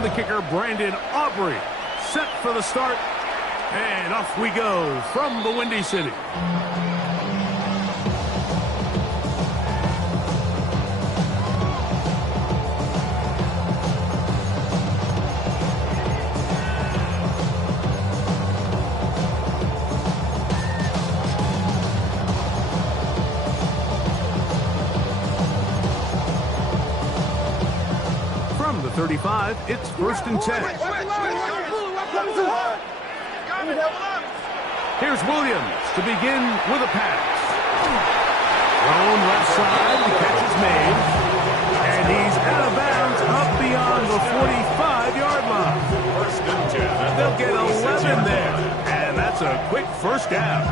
the kicker, Brandon Aubrey, set for the start. And off we go from the Windy City. From the 35, it's 1st and 10. Here's Williams to begin with a pass. Thrown left side, the catch is made. And he's out of bounds up beyond the 45-yard line. 1st and 10. They'll get 11 there. And that's a quick first down.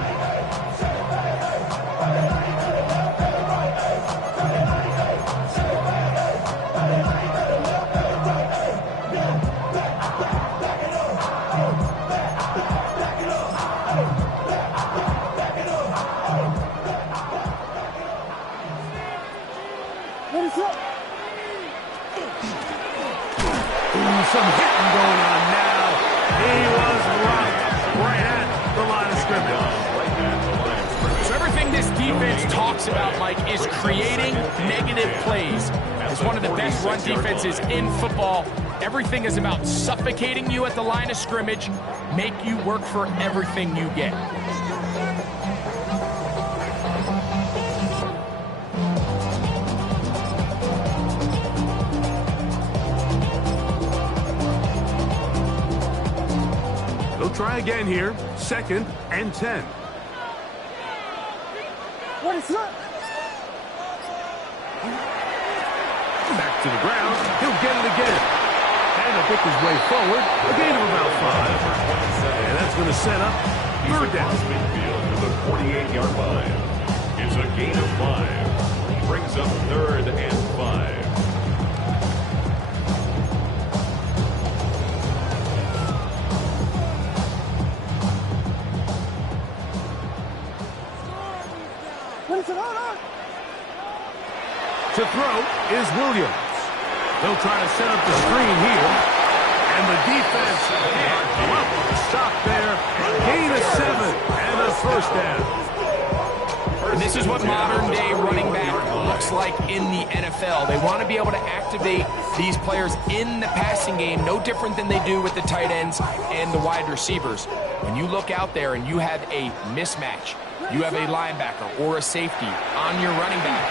Some hitting going on now. He was right at the line of scrimmage. So everything this defense talks about, Mike, is creating negative plays. It's one of the best run defenses in football. Everything is about suffocating you at the line of scrimmage, make you work for everything you get. Try again here. 2nd and 10. What is up? Back to the ground. He'll get it again. And he'll pick his way forward. A gain of about 5. And that's going to set up 3rd down. Midfield to the 48-yard line. It's a gain of 5. Brings up 3rd and 5. To throw is Williams. They'll try to set up the screen here. And the defense can't come up with a stop there. Gain of 7 and a 1st down. This is what modern-day running back looks like in the NFL. They want to be able to activate these players in the passing game, no different than they do with the tight ends and the wide receivers. When you look out there and you have a mismatch, you have a linebacker or a safety on your running back,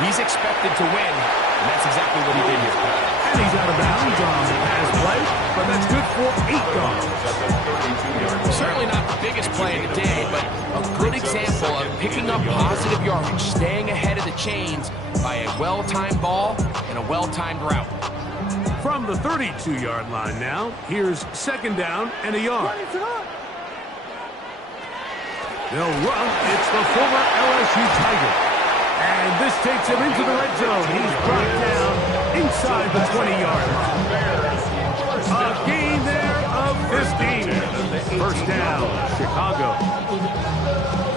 he's expected to win, and that's exactly what he did here. And he's out of bounds on the pass play, but that's good for 8 yards. Certainly not the biggest play of the day, but a good example of picking up positive yardage, staying ahead of the chains by a well-timed ball and a well-timed route. From the 32-yard line now, here's 2nd down and a yard. They'll run. It's the former LSU Tiger. And this takes him into the red zone. He's brought down inside the 20-yard line. A gain there of 15. 1st down, Chicago.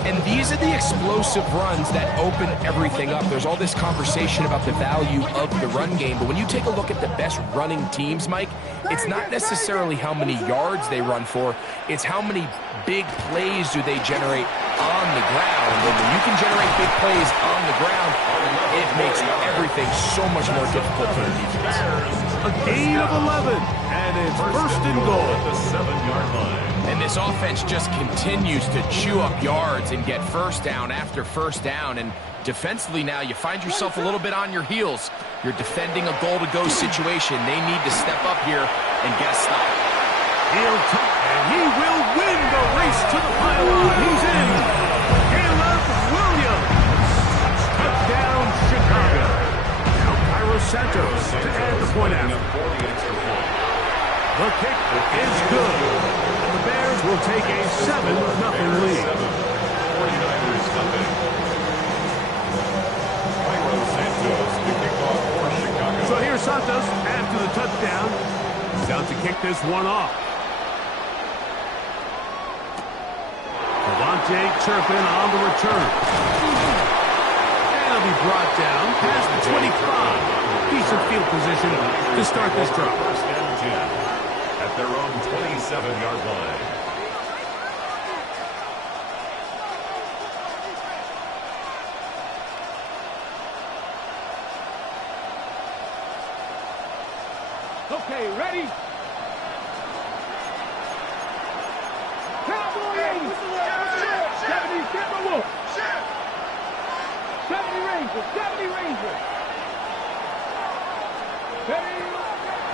And these are the explosive runs that open everything up. There's all this conversation about the value of the run game, but when you take a look at the best running teams, Mike, it's not necessarily how many yards they run for, it's how many big plays do they generate on the ground. And when you can generate big plays on the ground, it makes everything so much more difficult for the defense. A gain of 11, and it's 1st and goal at the 7-yard line. And this offense just continues to chew up yards and get 1st down after 1st down. And defensively now, you find yourself a little bit on your heels. You're defending a goal-to-go situation. They need to step up here and get a stop. He'll tuck, and he will win the race to the pylon. He's in. Caleb Williams. Touchdown, Chicago. Now Cairo Santos to add the point after. The kick is good. And the Bears will take a 7-0 lead. 49ers nothing. Cairo Santos to kick off for Chicago. So here's Santos after the touchdown. He's out to kick this one off. Devontae Turpin on the return. And he'll be brought down past the 25. He decent field position to start this drive. First and 10 at their own 27-yard line. Okay, ready? Cowboy 80. 70, get the wolf. 70 Rangers, 70 Rangers.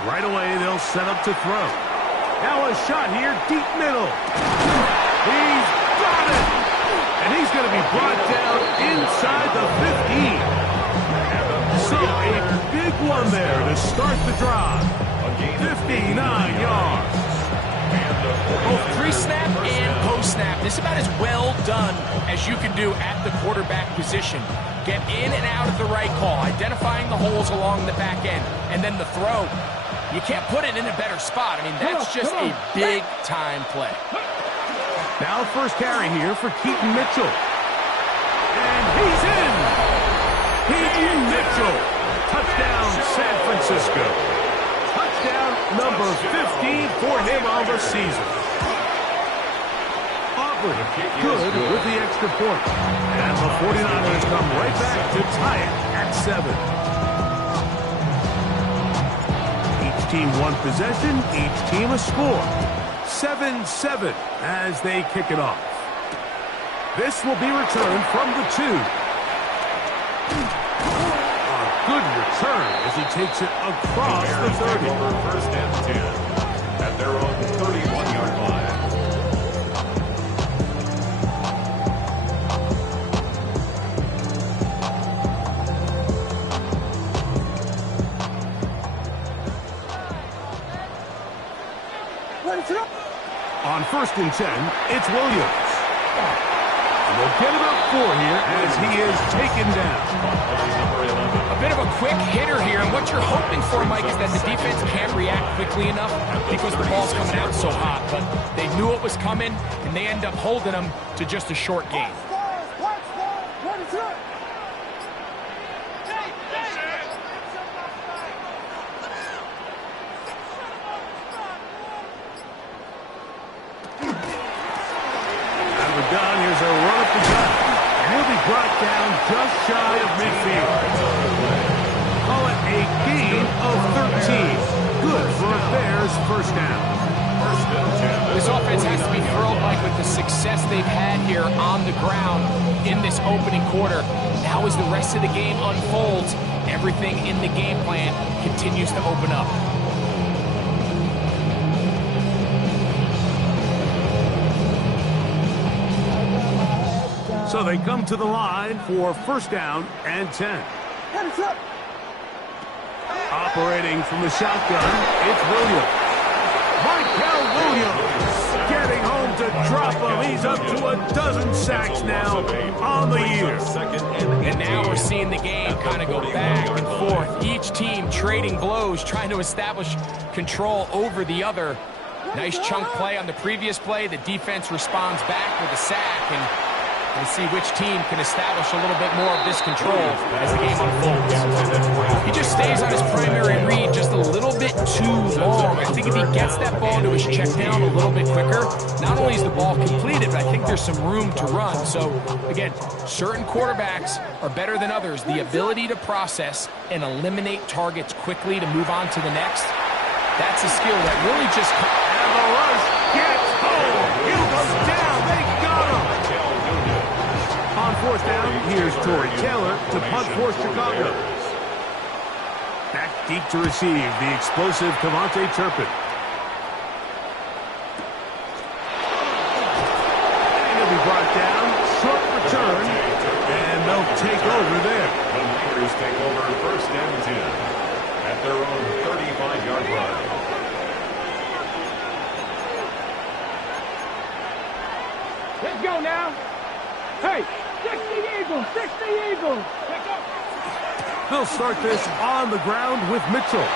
Right away, they'll set up to throw. Now a shot here, deep middle. He's got it. And he's going to be brought down inside the 15. So a big one there to start the drive. 59 yards. Both pre-snap and post-snap. This is about as well done as you can do at the quarterback position. Get in and out of the right call, identifying the holes along the back end, and then the throw. You can't put it in a better spot. I mean, that's just a big-time play. Now first carry here for Keaton Mitchell. And he's in. Keaton Mitchell. Touchdown, San Francisco. Touchdown number 15 for him on the season. Auburn good with the extra point. And the 49ers come right back to tie it at 7. Each team one possession, each team a score. 7-7 as they kick it off. This will be returned from the 2. Good return as he takes it across the 30. First and 10 at their own 31-yard line. On first and 10, it's Williams. And they'll get about 4 here as he is taken down. A bit of a quick hitter here, and what you're hoping for, Mike, is that the defense can't react quickly enough because the ball's coming out so hot. But they knew it was coming, and they end up holding them to just a short gain. Done. Here's a run up the gut. And he'll be brought down just shy of midfield. Call it a gain of 13. Good for a Bears first down. This offense has to be thrilled, Mike, with the success they've had here on the ground in this opening quarter. Now as the rest of the game unfolds, everything in the game plan continues to open up. So they come to the line for first down and 10. Operating from the shotgun, it's Williams. YPL Williams getting home to drop him. He's up to a dozen sacks now on the year. And now we're seeing the game kind of go back and forth. Each team trading blows, trying to establish control over the other. Nice chunk play on the previous play. The defense responds back with a sack, and we'll see which team can establish a little bit more of this control as the game unfolds. He just stays on his primary read just a little bit too long. I think if he gets that ball to his check down a little bit quicker, not only is the ball completed, but I think there's some room to run. So, again, certain quarterbacks are better than others. The ability to process and eliminate targets quickly to move on to the next, that's a skill that really just... And the rush gets home. Hill goes down. They got him. On fourth down, here's Torrey Taylor to punt for Chicago. Back deep to receive the explosive Cavante Turpin. And he'll be brought down. Short return. And they'll take over there. The Lakers take over first and 10 at their own 35-yard line. Let's go now. Hey, 60 Eagles, 60 Eagles. They'll start this on the ground with Mitchell.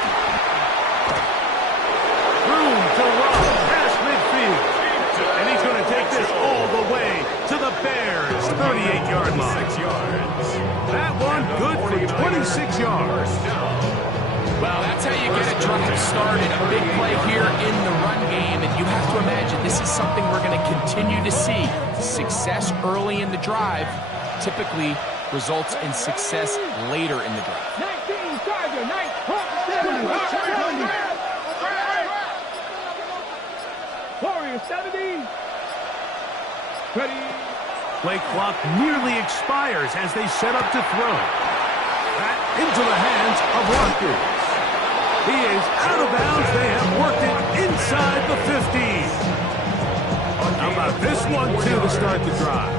Room to run past midfield. And he's going to take this all the way to the Bears' 38-yard line. 6 yards. That one good for 26 yards. started. A big play here in the run game, and you have to imagine this is something we're going to continue to see. Success early in the drive typically results in success later in the drive. 19 Tiger, 70. Warriors 70. Ready. Play clock nearly expires as they set up to throw. That into the hands of Rutgers. He is out of bounds. They have worked it inside the 50. How about this one, too, to start the drive?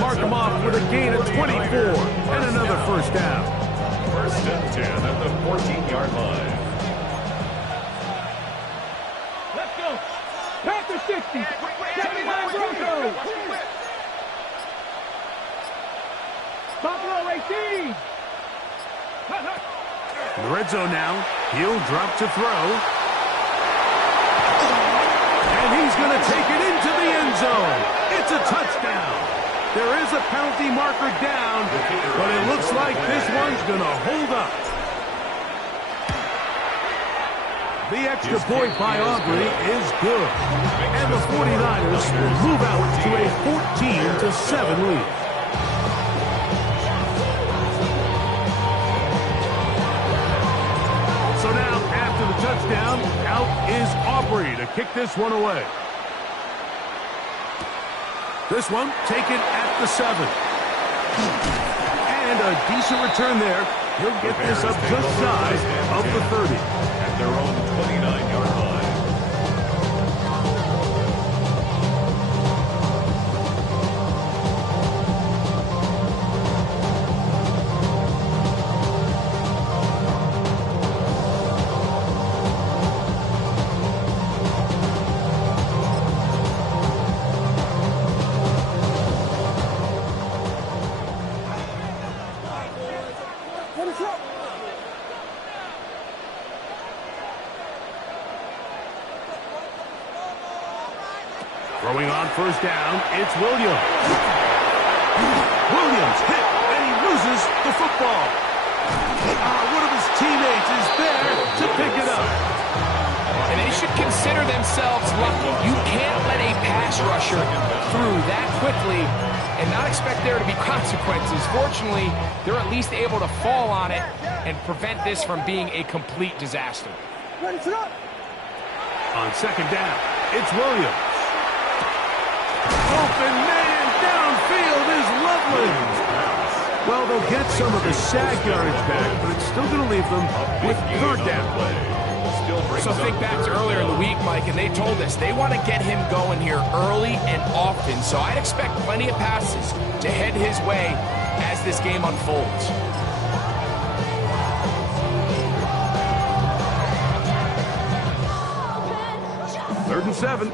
Mark him off with a gain of 24 and another first down. First and 10 at the 14-yard line. Let's go. Panther 60. 79 Broncos. Buffalo 18. In the red zone now. He'll drop to throw. And he's going to take it into the end zone. It's a touchdown. There is a penalty marker down, but it looks like this one's going to hold up. The extra point by Aubrey is good. And the 49ers will move out to a 14-7 lead. So now, after the touchdown, out is Aubrey to kick this one away. This one taken at the 7. And a decent return there. He'll get this up just shy of the 30. At their own 29-yard line. Throwing on first down, it's Williams. Williams hit, and he loses the football. One of his teammates is there to pick it up. And they should consider themselves lucky. You can't let a pass rusher through that quickly and not expect there to be consequences. Fortunately, they're at least able to fall on it and prevent this from being a complete disaster. On second down, it's Williams. Open man downfield is lovely. Well, they'll get some of the sack yardage back, but it's still going to leave them with third down. So think back to earlier in the week, Mike, and they told us they want to get him going here early and often. So I'd expect plenty of passes to head his way as this game unfolds. Third and 7.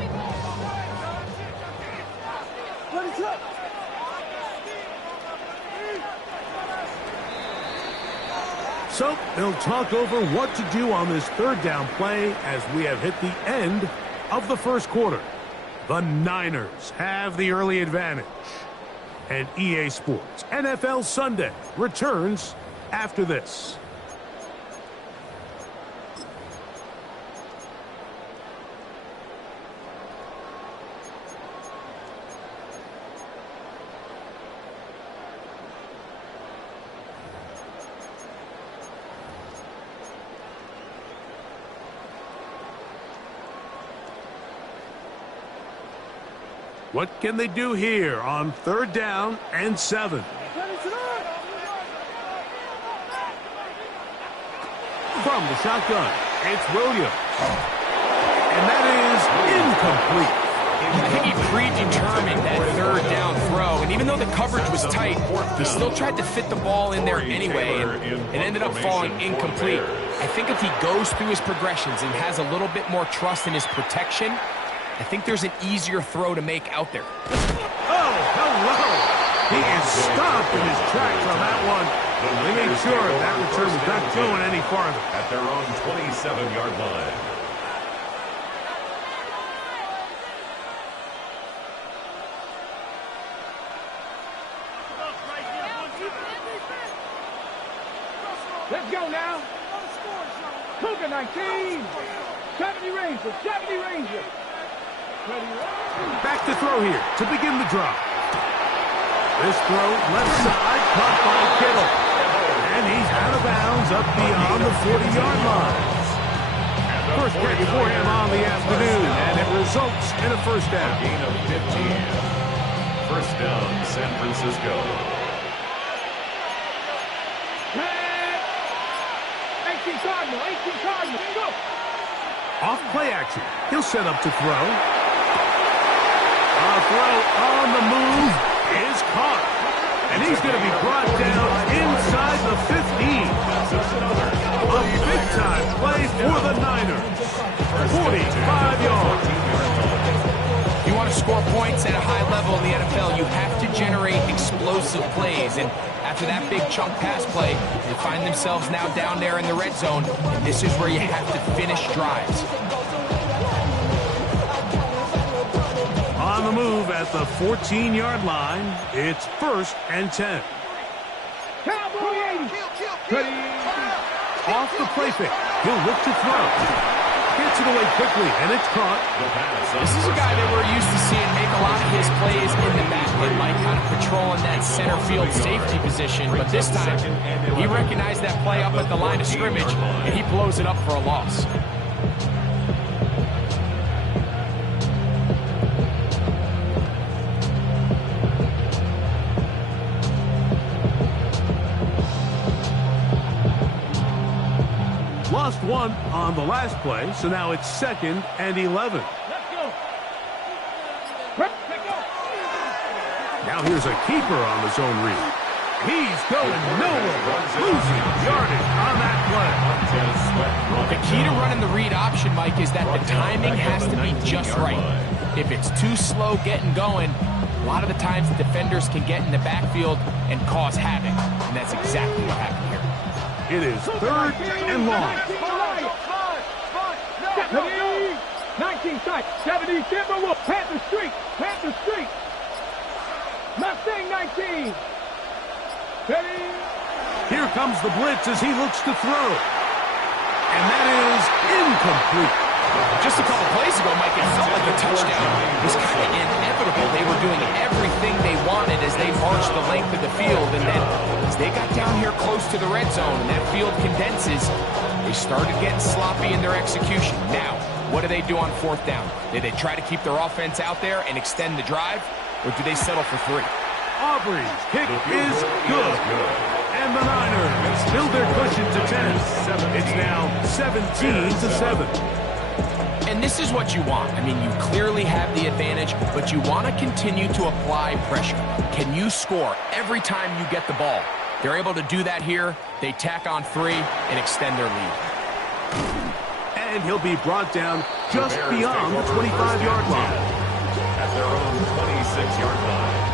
So they'll talk over what to do on this third down play as we have hit the end of the first quarter. The Niners have the early advantage. And EA Sports NFL Sunday returns after this. What can they do here on third down and 7? From the shotgun, it's Williams. And that is incomplete. I think he predetermined that third down throw, and even though the coverage was tight, he still tried to fit the ball in there anyway, and it ended up falling incomplete. I think if he goes through his progressions and has a little bit more trust in his protection, I think there's an easier throw to make out there. Oh, hello! He is stopped in his tracks on that one. They made sure that return was not going any farther. At their own 27-yard line. Let's go now. Cougar 19. 70 Ranger. 70 Ranger. Back to throw here to begin the drop. This throw left side, caught by Kittle. And he's out of bounds up beyond the 40-yard line. First catch for him on the afternoon, and it results in a first down. A gain of 15. First down, San Francisco. 18 Cardinal. 18 Cardinal. Go. Off play action. He'll set up to throw. A throw on the move is caught. And he's going to be brought down inside the 15. A big-time play for the Niners. 45 yards. You want to score points at a high level in the NFL, you have to generate explosive plays. And after that big chunk pass play, they find themselves now down there in the red zone. And this is where you have to finish drives. On the move at the 14-yard line, it's 1st and 10. Cowboys. Off the play fake. He'll look to throw. Gets it away quickly, and it's caught. This is a guy that we're used to seeing make a lot of his plays in the backfield, like kind of patrolling that center field safety position. But this time, he recognized that play up at the line of scrimmage, and he blows it up for a loss. Lost one on the last play, so now it's 2nd and 11. Let's go. Now here's a keeper on the zone read. He's going nowhere, losing yardage on that play. The key to running the read option, Mike, is that the timing has to be just right. If it's too slow getting going, a lot of the times the defenders can get in the backfield and cause havoc, and that's exactly what happened here. It is 3rd and long. 19 sight. 70 Timberwolf. Panther Street. Panther Street. Mustang 19. Ready. Here comes the blitz as he looks to throw. And that is incomplete. Just a couple plays ago, Mike, it felt like a touchdown. It was kind of inevitable. They were doing everything they wanted as they marched the length of the field. And then as they got down here close to the red zone and that field condenses, they started getting sloppy in their execution. Now, what do they do on 4th down? Do they try to keep their offense out there and extend the drive, or do they settle for 3? Aubrey's kick is good. And the Niners build their cushion to 10. It's now 17-7. And this is what you want. I mean, you clearly have the advantage, but you want to continue to apply pressure. Can you score every time you get the ball? They're able to do that here. They tack on 3 and extend their lead. And he'll be brought down just beyond the 25-yard line. At their own 26-yard line.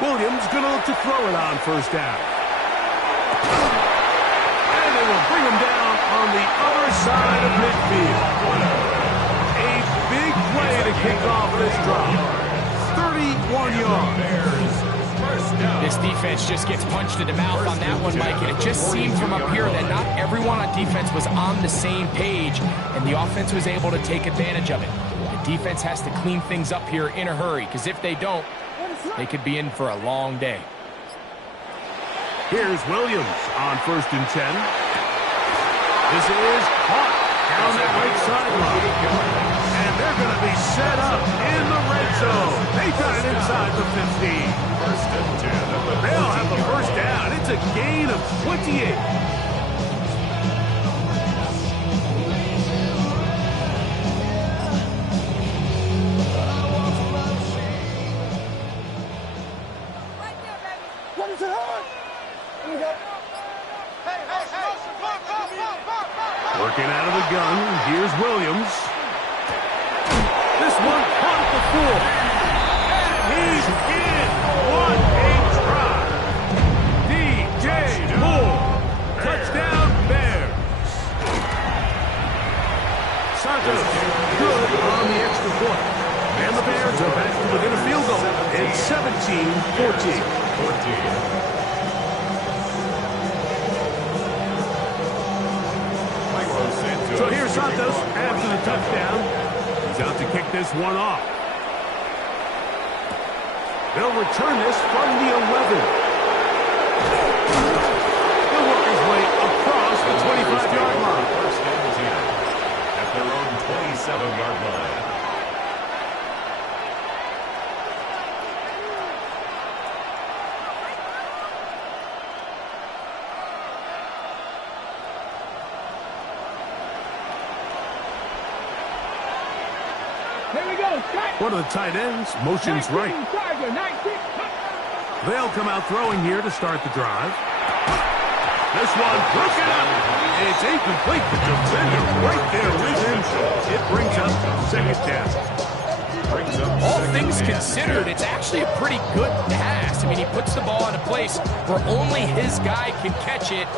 Williams going to look to throw it on 1st down. And they will bring him down on the other side of midfield. A big play to kick off this drive. 31 yards. This defense just gets punched in the mouth on that one, Mike, and it just seemed from up here that not everyone on defense was on the same page, and the offense was able to take advantage of it. The defense has to clean things up here in a hurry, because if they don't, they could be in for a long day. Here's Williams on 1st and 10. This is caught down that right sideline. And they're going to be set up in the red zone. They got it inside the 15. 1st and 10. They'll have the 1st down. It's a gain of 28. Working out of the gun, here's Williams. This one caught at the 4. Santos, good on the extra point. And the Bears are back to within a field goal. It's 17-14. So here's Santos after the touchdown. He's out to kick this one off. They'll return this from the 11. He'll work his way across the 25-yard line. First and 10 at their own 27-yard line. Here we go. One of the tight ends motions right. Tiger, 19. They'll come out throwing here to start the drive. This one broken up. It's incomplete. The defender right there with him. It brings up second down. All things considered, it's actually a pretty good pass. I mean, he puts the ball in a place where only his guy can catch it.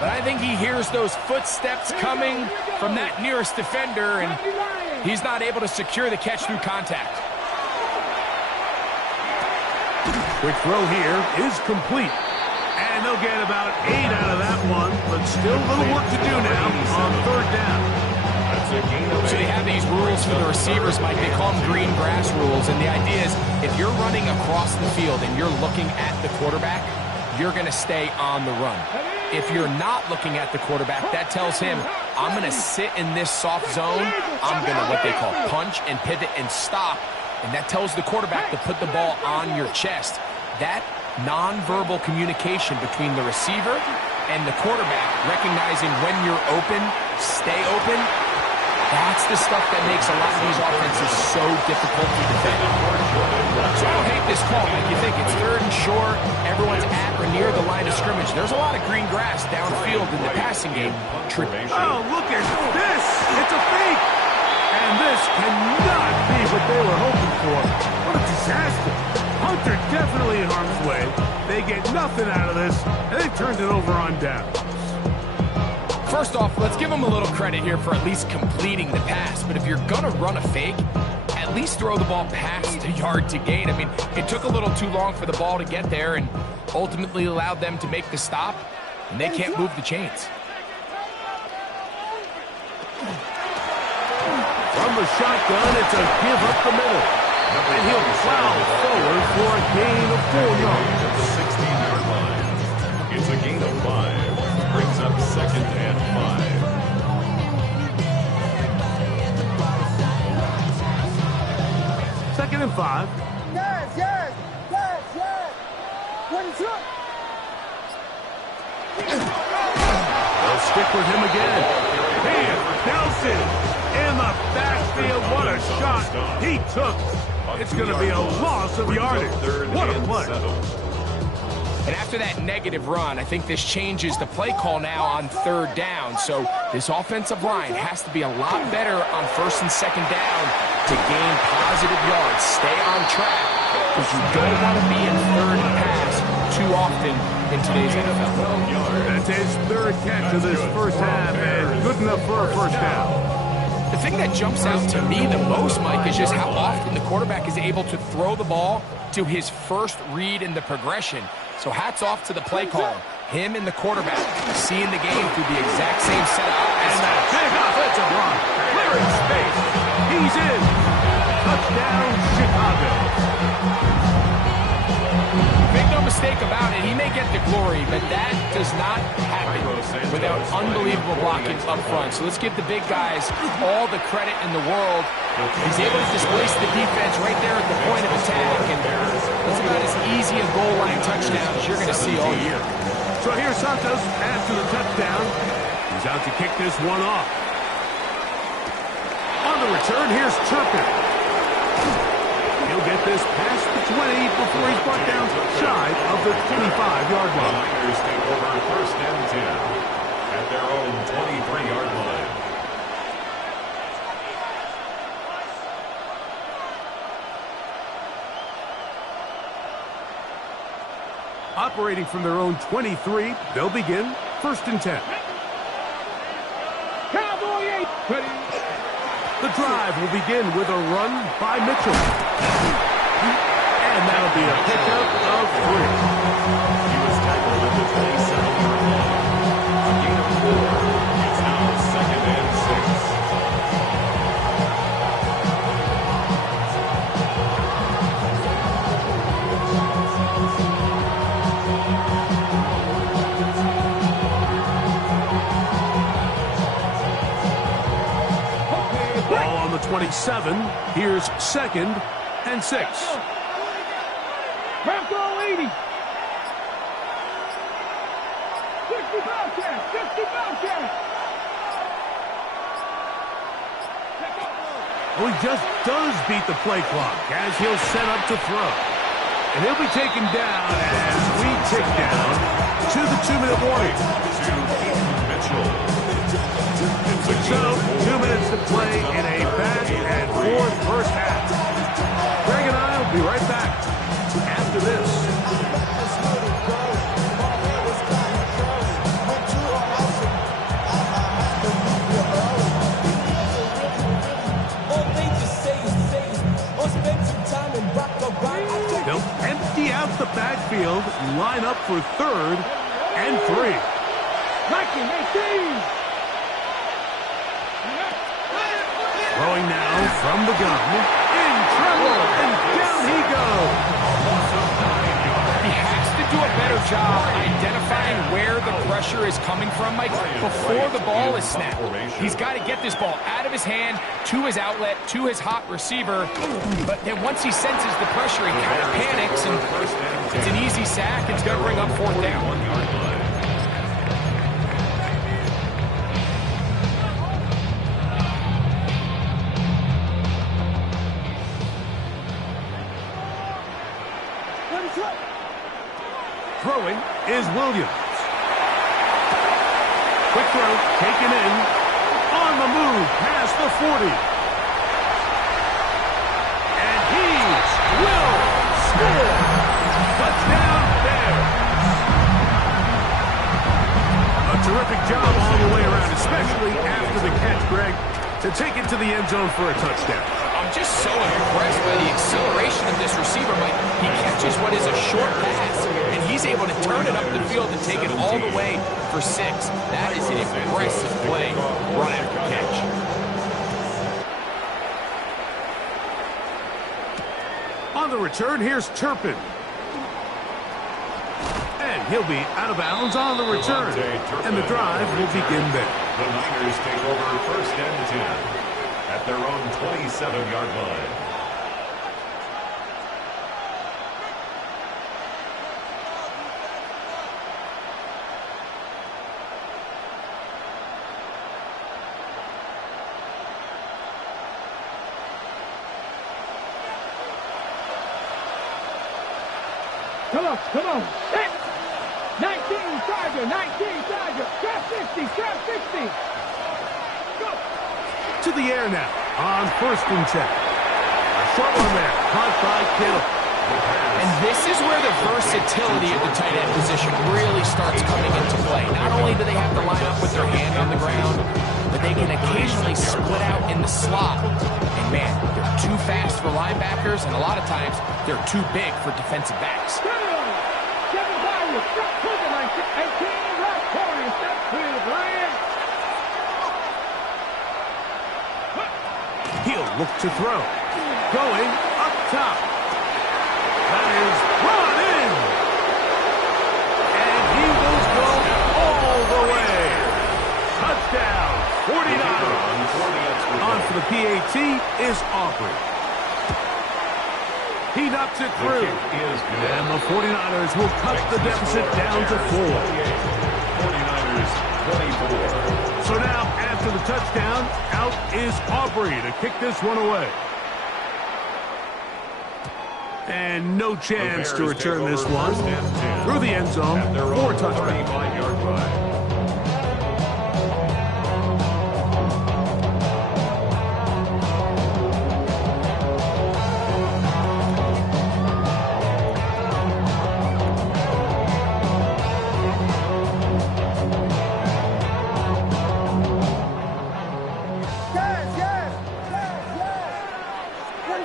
But I think he hears those footsteps coming from that nearest defender, and he's not able to secure the catch through contact. Quick throw here is complete. And they'll get about 8 out of that one, but still a little work to do now on third down. So they have these rules for the receivers, Mike. They call them green grass rules, and the idea is if you're running across the field and you're looking at the quarterback, you're going to stay on the run. If you're not looking at the quarterback, that tells him, I'm going to sit in this soft zone. I'm going to what they call punch and pivot and stop. And that tells the quarterback to put the ball on your chest. That nonverbal communication between the receiver and the quarterback, recognizing when you're open, stay open, that's the stuff that makes a lot of these offenses so difficult to defend. So I don't hate this call, Mike. You think it's third and short, everyone's at or near the line of scrimmage. There's a lot of green grass downfield in the passing game. Oh, look at this. It's a fake. And this cannot be what they were hoping for. What a disaster. Hunter definitely in harm's way. They get nothing out of this, and they turned it over on downs. First off, let's give them a little credit here for at least completing the pass. But if you're going to run a fake, at least throw the ball past the yard to gain. I mean, it took a little too long for the ball to get there and ultimately allowed them to make the stop, and they can't move the chains. From the shotgun, it's a give up the middle. And he'll plow forward for a gain of 4 yards. 16-yard line. It's a gain of 5. Brings up second and 5. Second and 5. Yes. 22. They'll stick with him again. Here, Nelson in the backfield. What a shot he took. It's going to be a loss of yardage. What a play. And after that negative run, I think this changes the play call now on third down. So this offensive line has to be a lot better on first and second down to gain positive yards. Stay on track, because you don't want to be in third and pass too often in today's NFL. That's his third catch of this first half, and good enough for a first down. The thing that jumps out to me the most, Mike, is just how often the quarterback is able to throw the ball to his first read in the progression. So hats off to the play caller. Him and the quarterback seeing the game through the exact same setup. And that big offensive run, clearing space. He's in. Touchdown, Chicago. Make no mistake about it, he may get the glory, but that does not happen without unbelievable blocking up front. So let's give the big guys all the credit in the world. He's able to displace the defense right there at the point of attack, and that's about as easy a goal line touchdown as you're going to see all year. So here's Santos after the touchdown. He's out to kick this one off. On the return, here's Turpin. He'll get this past the 20 before he's brought down shy of the 25-yard The line. Niners take over first and 10 at their own 23-yard line. Operating from their own 23, they'll begin first and 10. Cowboy 8. Ready. The drive will begin with a run by Mitchell. And that'll be a pickup of 3. He was tackled at the 27-yard line. A gain of 4. It's now 2nd and 6. Ball on the 27. Here's 2nd and 6. Bronco 80. 60 Bobcats. 60 Bobcats. Well, he just does beat the play clock as he'll set up to throw. And he'll be taken down as we tick down to the 2-minute warning. So, 2 minutes to play in a back-and-forth first half. Greg and I will be right back after this. They'll empty out the backfield, line up for 3rd and 3. Mikey, 18. Throwing now from the gun. In trouble, and down he goes. He has to do a better job identifying where the pressure is coming from, Mike, before the ball is snapped. He's got to get this ball out of his hand, to his outlet, to his hot receiver. But then once he senses the pressure, he kind of panics, and it's an easy sack. It's going to bring up 4th down. Throwing is Williams. Quick throw, taken in. On the move, past the 40. And he will score. Touchdown Bears. A terrific job all the way around, especially after the catch, Greg, to take it to the end zone for a touchdown. I'm just so impressed by the acceleration of this receiver, Mike. He catches what is a short pass, and he's able to turn it up the field and take it all the way for 6. That is an impressive play run after catch. On the return, here's Turpin. And he'll be out of bounds on the return. And the drive will begin there. The Niners take over 1st and 10 at their own 27-yard line. Come on. 19 Charger. Trap 60. Go. To the air now on 1st and 10. A short one there, caught by Kittle. And this is where the versatility of the tight end position really starts coming into play. Not only do they have to line up with their hand on the ground, but they can occasionally split out in the slot. And man, they're too fast for linebackers, and a lot of times they're too big for defensive backs. He'll look to throw. Going up top. That is brought in. And he will go all the way. Touchdown, 49ers. On for the PAT is Aubrey. He knocks it through. And the 49ers will cut the deficit down to 4. 49ers 24. So now, after the touchdown, out is Aubrey to kick this one away. And no chance to return this one through the end zone for a touchdown. 35-yard line.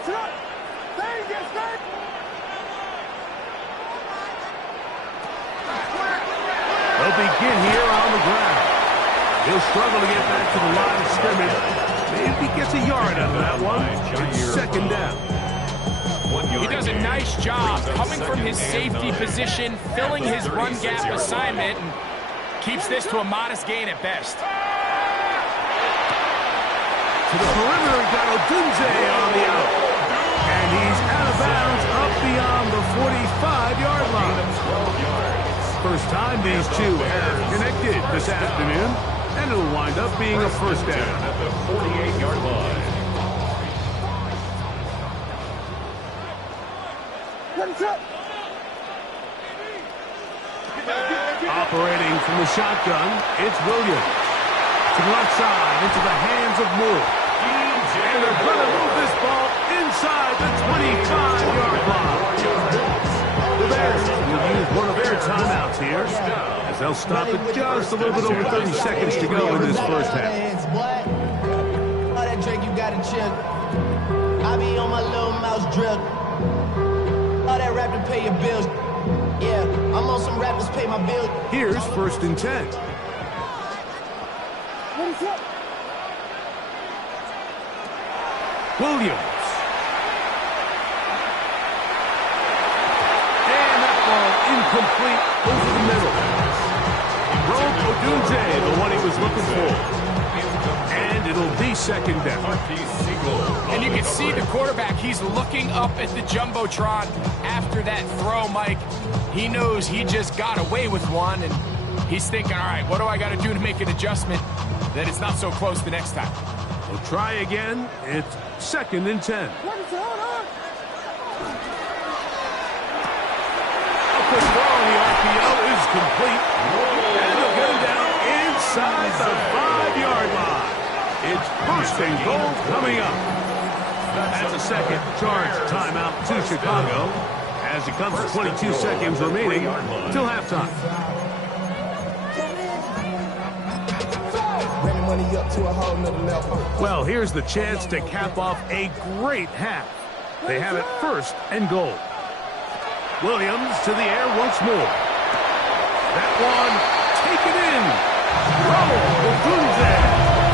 They'll begin here on the ground. He'll struggle to get back to the line of scrimmage. Maybe gets a yard out of that one. It's second down. He does a nice job coming from his safety position, filling his run gap assignment, and keeps this to a modest gain at best. To the perimeter, got Odunze on the out. And he's out of bounds up beyond the 45-yard line. First time these two have connected this afternoon, and it'll wind up being a first down at the 48-yard line. Operating from the shotgun, it's Williams. To the left side, into the hands of Moore. And they're going to move this ball inside the 25-yard line. The Bears will use one of their timeouts here, as they'll stop it just a little bit over 30 seconds to go in this first half. All that drink you got to chill. I be on my little mouse drill. All that rap to pay your bills. Yeah, I'm on some rappers pay my bills. Here's first and 10. Williams. And that ball incomplete over the middle. Broke Odunze, the one he was looking for. And it'll be second down. And you can see the quarterback, he's looking up at the Jumbotron after that throw, Mike. He knows he just got away with one, and he's thinking, all right, what do I got to do to make an adjustment that it's not so close the next time? We'll try again. It's second and 10. A quick throw on the RPO is complete. And they'll get him down inside the 5-yard line. It's first and goal coming up. That's a second charge timeout to Chicago as it comes to 22 seconds remaining till halftime. Well, here's the chance to cap off a great half. They have it first and goal. Williams to the air once more. That one taken in. Odunze.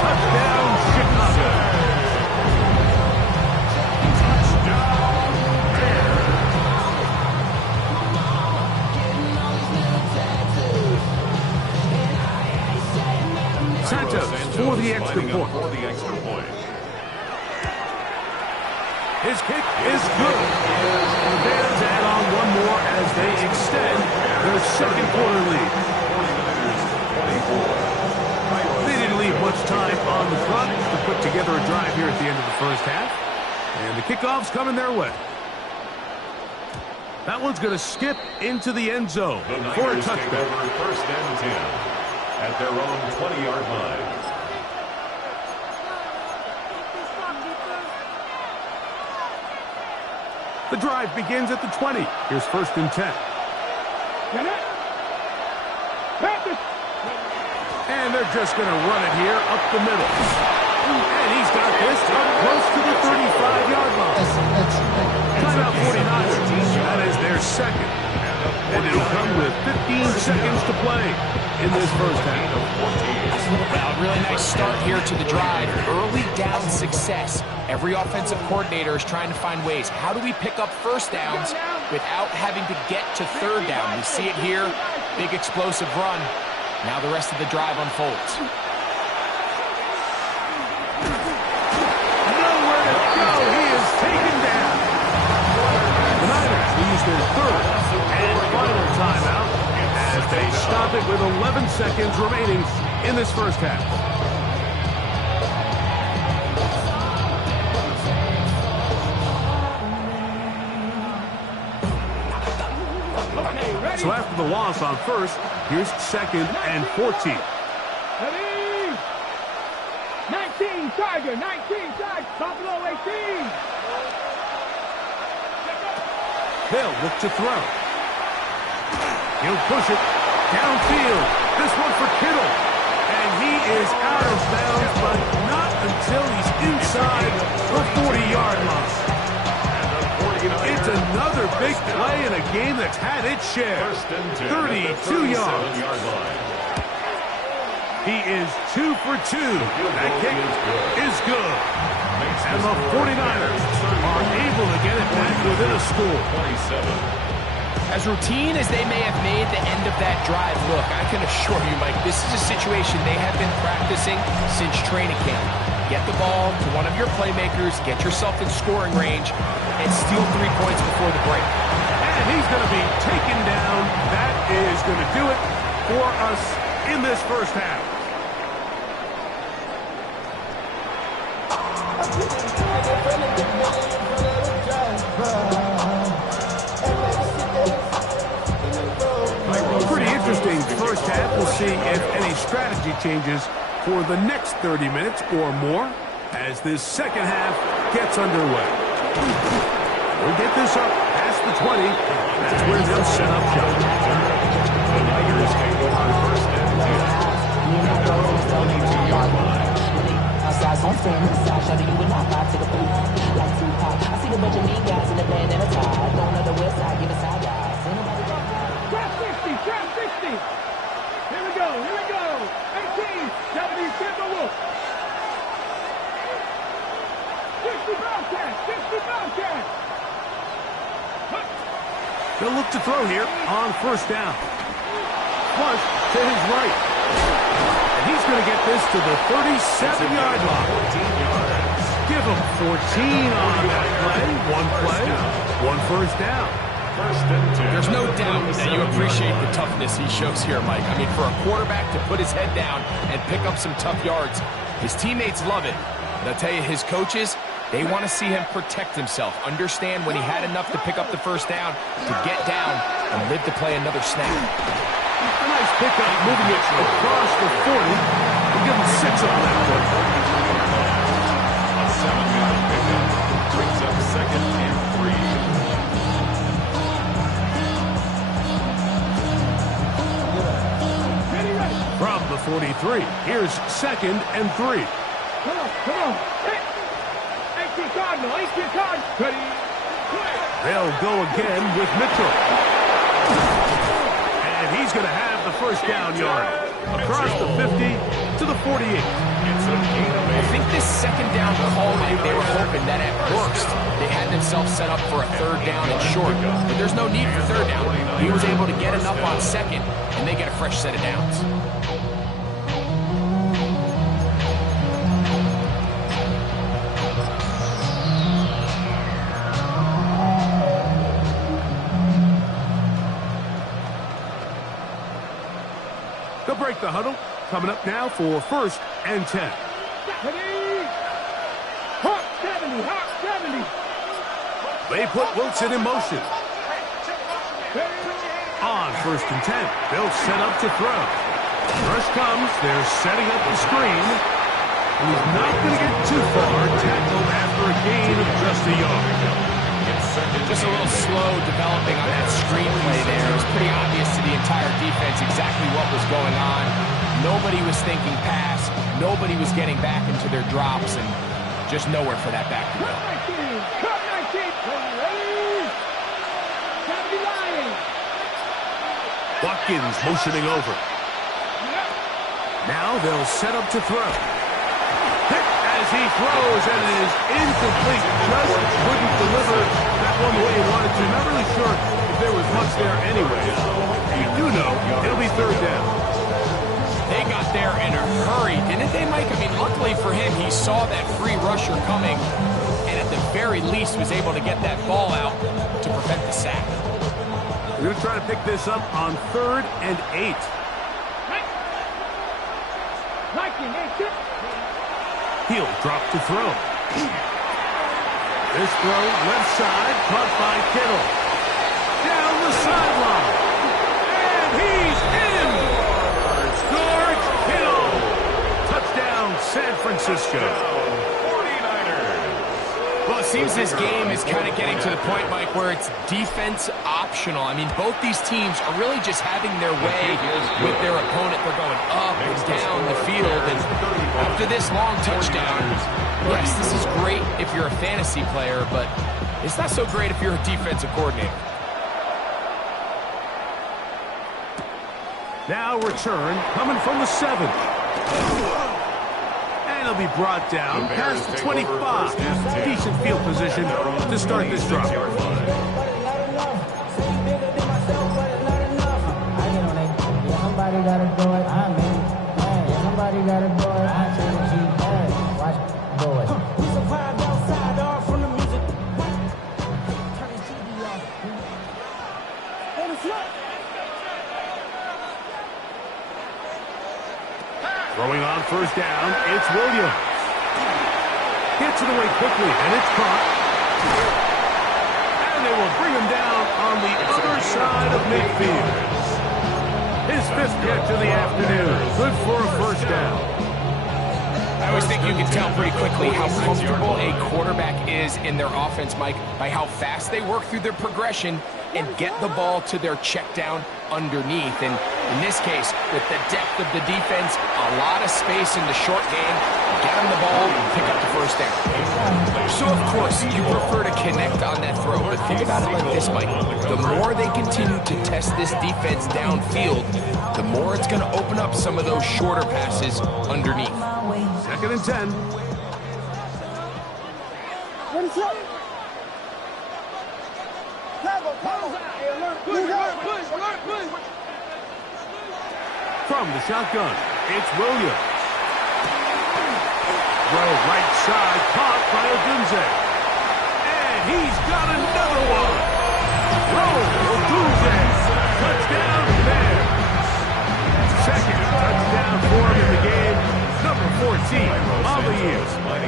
Touchdown, Chicago. Santos for the extra point. His kick is good. The Bears add on one more as they extend their second quarter lead. They didn't leave much time on the clock to put together a drive here at the end of the first half. And the kickoff's coming their way. That one's going to skip into the end zone for a touchdown. First and 10 at their own 20-yard line. The drive begins at the 20. Here's first and 10. And they're just going to run it here up the middle. And he's got this up close to the 35-yard line. Timeout 49ers. That is their second. And it'll come with 15 seconds to play in this first half. Well, really nice start here to the drive. Early down success. Every offensive coordinator is trying to find ways. How do we pick up first downs without having to get to third down? We see it here. Big explosive run. Now the rest of the drive unfolds. Nowhere to go. He is taken down. The Niners use their third and final timeout as they stop it with 11 seconds remaining in this first half. So after the loss on first, here's second and 14. Ready? 19, Tiger, 19, Tiger, Buffalo 18. They'll look to throw. He'll push it downfield. This one for Kittle. And he is out of bounds, but not until he's inside the 40-yard line. Another big play in a game that's had its share. 32 yards. He is 2 for 2. That kick is good. And the 49ers are able to get it back within a score. As routine as they may have made the end of that drive look, I can assure you, Mike, this is a situation they have been practicing since training camp. Get the ball to one of your playmakers, get yourself in scoring range, and steal 3 points before the break. And he's going to be taken down. That is going to do it for us in this first half. Pretty interesting first half. We'll see if any strategy changes for the next 30 minutes or more as this second half gets underway. We'll get this up past the 20. That's where they'll set up shop. The Tigers can go on first and 10. At the 22-yard line. Outside, don't stand inside, shut you would not vibe to the food. Like Tupac, I see the bunch of mean guys in the band and a tie. Going to the west side, give a side guys. Trap 60, trap 60. Here we go, here we go. 18, 70, Timberwolf. 60 Bobcat, 60 Bobcat. They'll look to throw here on first down. Flush to his right. And he's going to get this to the 37-yard line. 14 yards. Give him 14 on that play. One first down. First and 10. There's no doubt that you appreciate the toughness he shows here, Mike. I mean, for a quarterback to put his head down and pick up some tough yards, his teammates love it. And I'll tell you, his coaches, they want to see him protect himself, understand when he had enough to pick up the first down, to get down and live to play another snap. A nice pickup, moving it across the 40. We'll give him 6 on that one. A 7-yard pickup brings up second and 3. From the 43, here's second and 3. Come on. Hey. 18 Cardinal, 18 Cardinal. Ready. They'll go again with Mitchell. And he's going to have the first down yard. Across the 50 to the 48. I think this second down call, Mike, they were hoping that at worst they had themselves set up for a third down and short. But there's no need for third down. He was able to get enough on second, and they get a fresh set of downs. They'll break the huddle. Coming up now for first and 10. Ready. Hawk 70, Hawk 70. They put Wilson in motion. On first and 10, they'll set up to throw. Rush comes. They're setting up the screen. And he's not going to get too far. Tackled after a gain of just a yard. Just a little slow developing on that screenplay there. It was pretty obvious to the entire defense exactly what was going on. Nobody was thinking pass. Nobody was getting back into their drops, and just nowhere for that back to go. Cut 19. Ready. 70 Lions. Watkins motioning over. Now they'll set up to throw. Hit as he throws, and it is incomplete. Just couldn't deliver that one the way he wanted to. Not really sure if there was much there anyway. You do know it'll be third down. They got there in a hurry, didn't they, Mike? I mean, luckily for him, he saw that free rusher coming, and at the very least was able to get that ball out to prevent the sack. We're going to try to pick this up on third and 8. He'll drop to throw. This throw left side, caught by Kittle. Down the sideline. And he's in! George Kittle! Touchdown, San Francisco. 49ers. Well, it seems this game is kind of getting to the point, Mike, where it's defense optional. I mean, both these teams are really just having their way with their opponent. They're going up and down the field. And after this long touchdown, yes, this is great if you're a fantasy player, but It's not so great if you're a defensive coordinator. Now return coming from the 7. And it'll be brought down past the 25. Decent field position to start this drive. Somebody gotta do it. I mean, hey, somebody gotta do it. I tell you, hey, watch, do it. We survived outside, all from the music. Turn the TV off. Let it flow. Throwing on first down, it's Williams. Gets it away quickly, and it's caught. And they will bring him down on the other side of midfield. His 5th catch of the afternoon. Good for a first down. I always think you can tell pretty quickly how comfortable a quarterback is in their offense, Mike, by how fast they work through their progression and get the ball to their check down underneath. And in this case, with the depth of the defense, a lot of space in the short game, get them the ball and pick up the first down. So, of course, you prefer to connect on that throw, but think about it like this, Mike. The more they continue to test this defense downfield, the more it's going to open up some of those shorter passes underneath. 2nd and 10. From the shotgun, it's Williams. Throw right side, caught by Odunze. And he's got another one. Odunze, touchdown there. 2nd touchdown for him in the game. Number 14 on the year.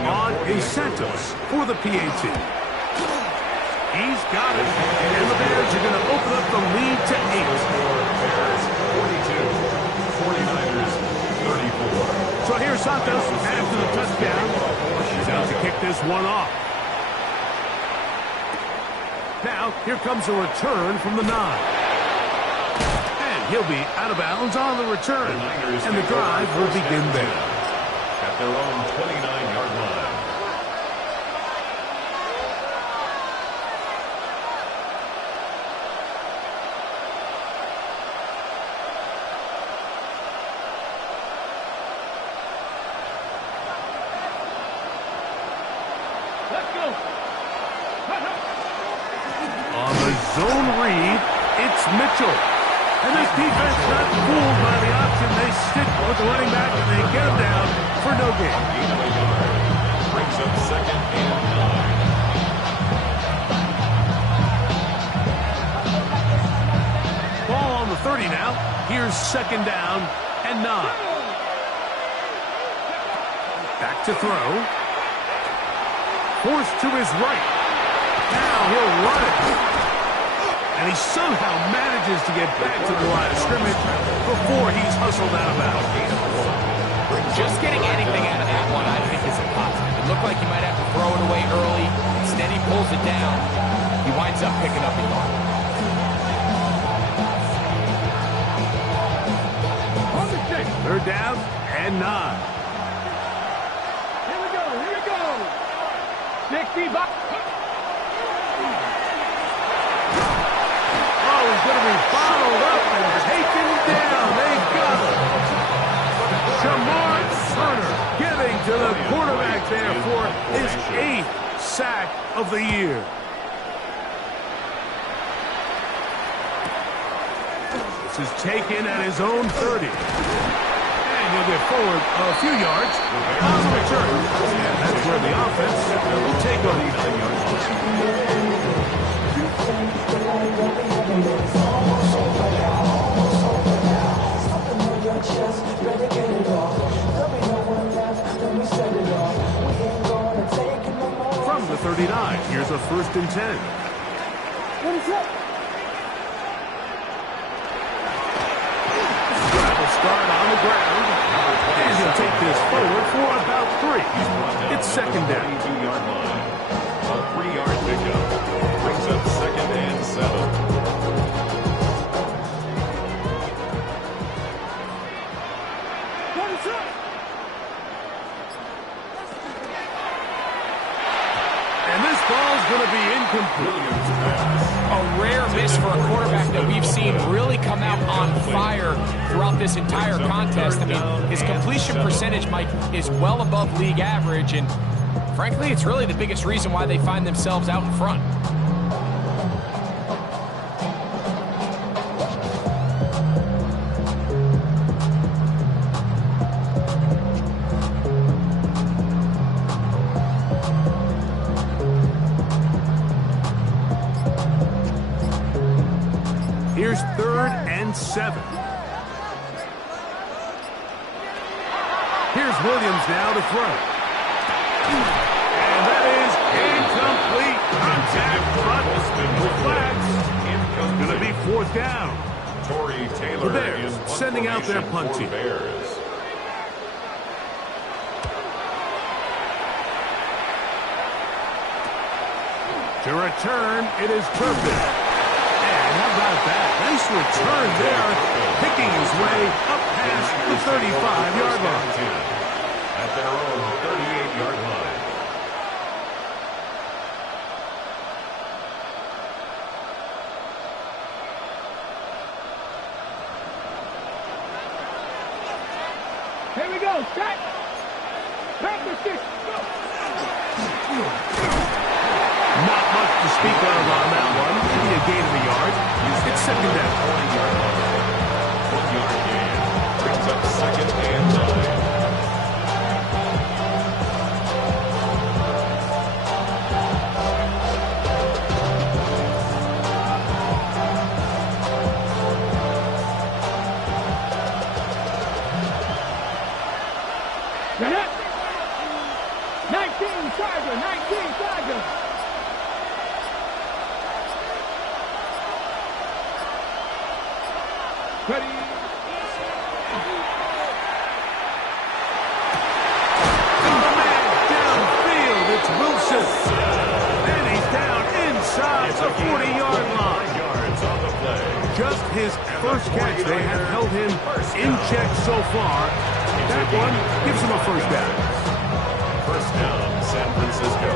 On incentives for the PAT. He's got it. And the Bears are going to open up the lead to 8. Bears 42, 49ers 34. So here's Santos after the touchdown. He's out to kick this one off. Now, here comes a return from the 9. And he'll be out of bounds on the return. And the drive will begin there. At their own 29-yard line. On the zone read, it's Mitchell. And this defense not fooled by the option. They stick with the running back and they get him down for no gain. Brings up 2nd and 9. Ball on the 30 now. Here's 2nd down and 9. Back to throw. Forced to his right. Now he'll run it. And he somehow manages to get back to the line of scrimmage before he's hustled out of bounds. Just getting anything out of that one, I think, is a positive. It looked like he might have to throw it away early. Instead, he pulls it down. He winds up picking up a yard. Third down and 9. Here we go, here we go. 65. Oh, he's going to be bottled up and taken down. They got him. Shamar Turner getting to the quarterback there for his 8th sack of the year. This is taken at his own 30. And he'll get forward a few yards on the return. And that's where the offense will take over. From the 39, here's a 1st and 10. Will start on the ground. And he'll take this forward for about 3. It's 2nd down. 22-yard line. A 3-yard pickup. Brings up 2nd and 7. And this ball's going to be incomplete. A rare miss for a quarterback that we've seen really come out on fire throughout this entire contest. I mean, his completion percentage, Mike, is well above league average, and frankly, it's really the biggest reason why they find themselves out in front. Here's 3rd and 7. Here's Williams now to throw. And that is incomplete. Contact, but with flags. It's going to be 4th down. Torrey Taylor The Bears sending out their punt team. To return, it is Turpin. How about that? Nice return there, picking his way up past the 35-yard line. At their own 38-yard line. Here we go. Set. Practice this. Not much to speak of on that one. Maybe a gain of a yard. It's 2nd down. 1-yard gain. Brings up 2nd and 9. Get up. 19 Tiger. 19 Tiger. Ready? Downfield, it's Wilson. And he's down inside the 40-yard line. Yards on the play. Just his first catch. They have held him in check so far. That one gives him a 1st down. 1st down, San Francisco.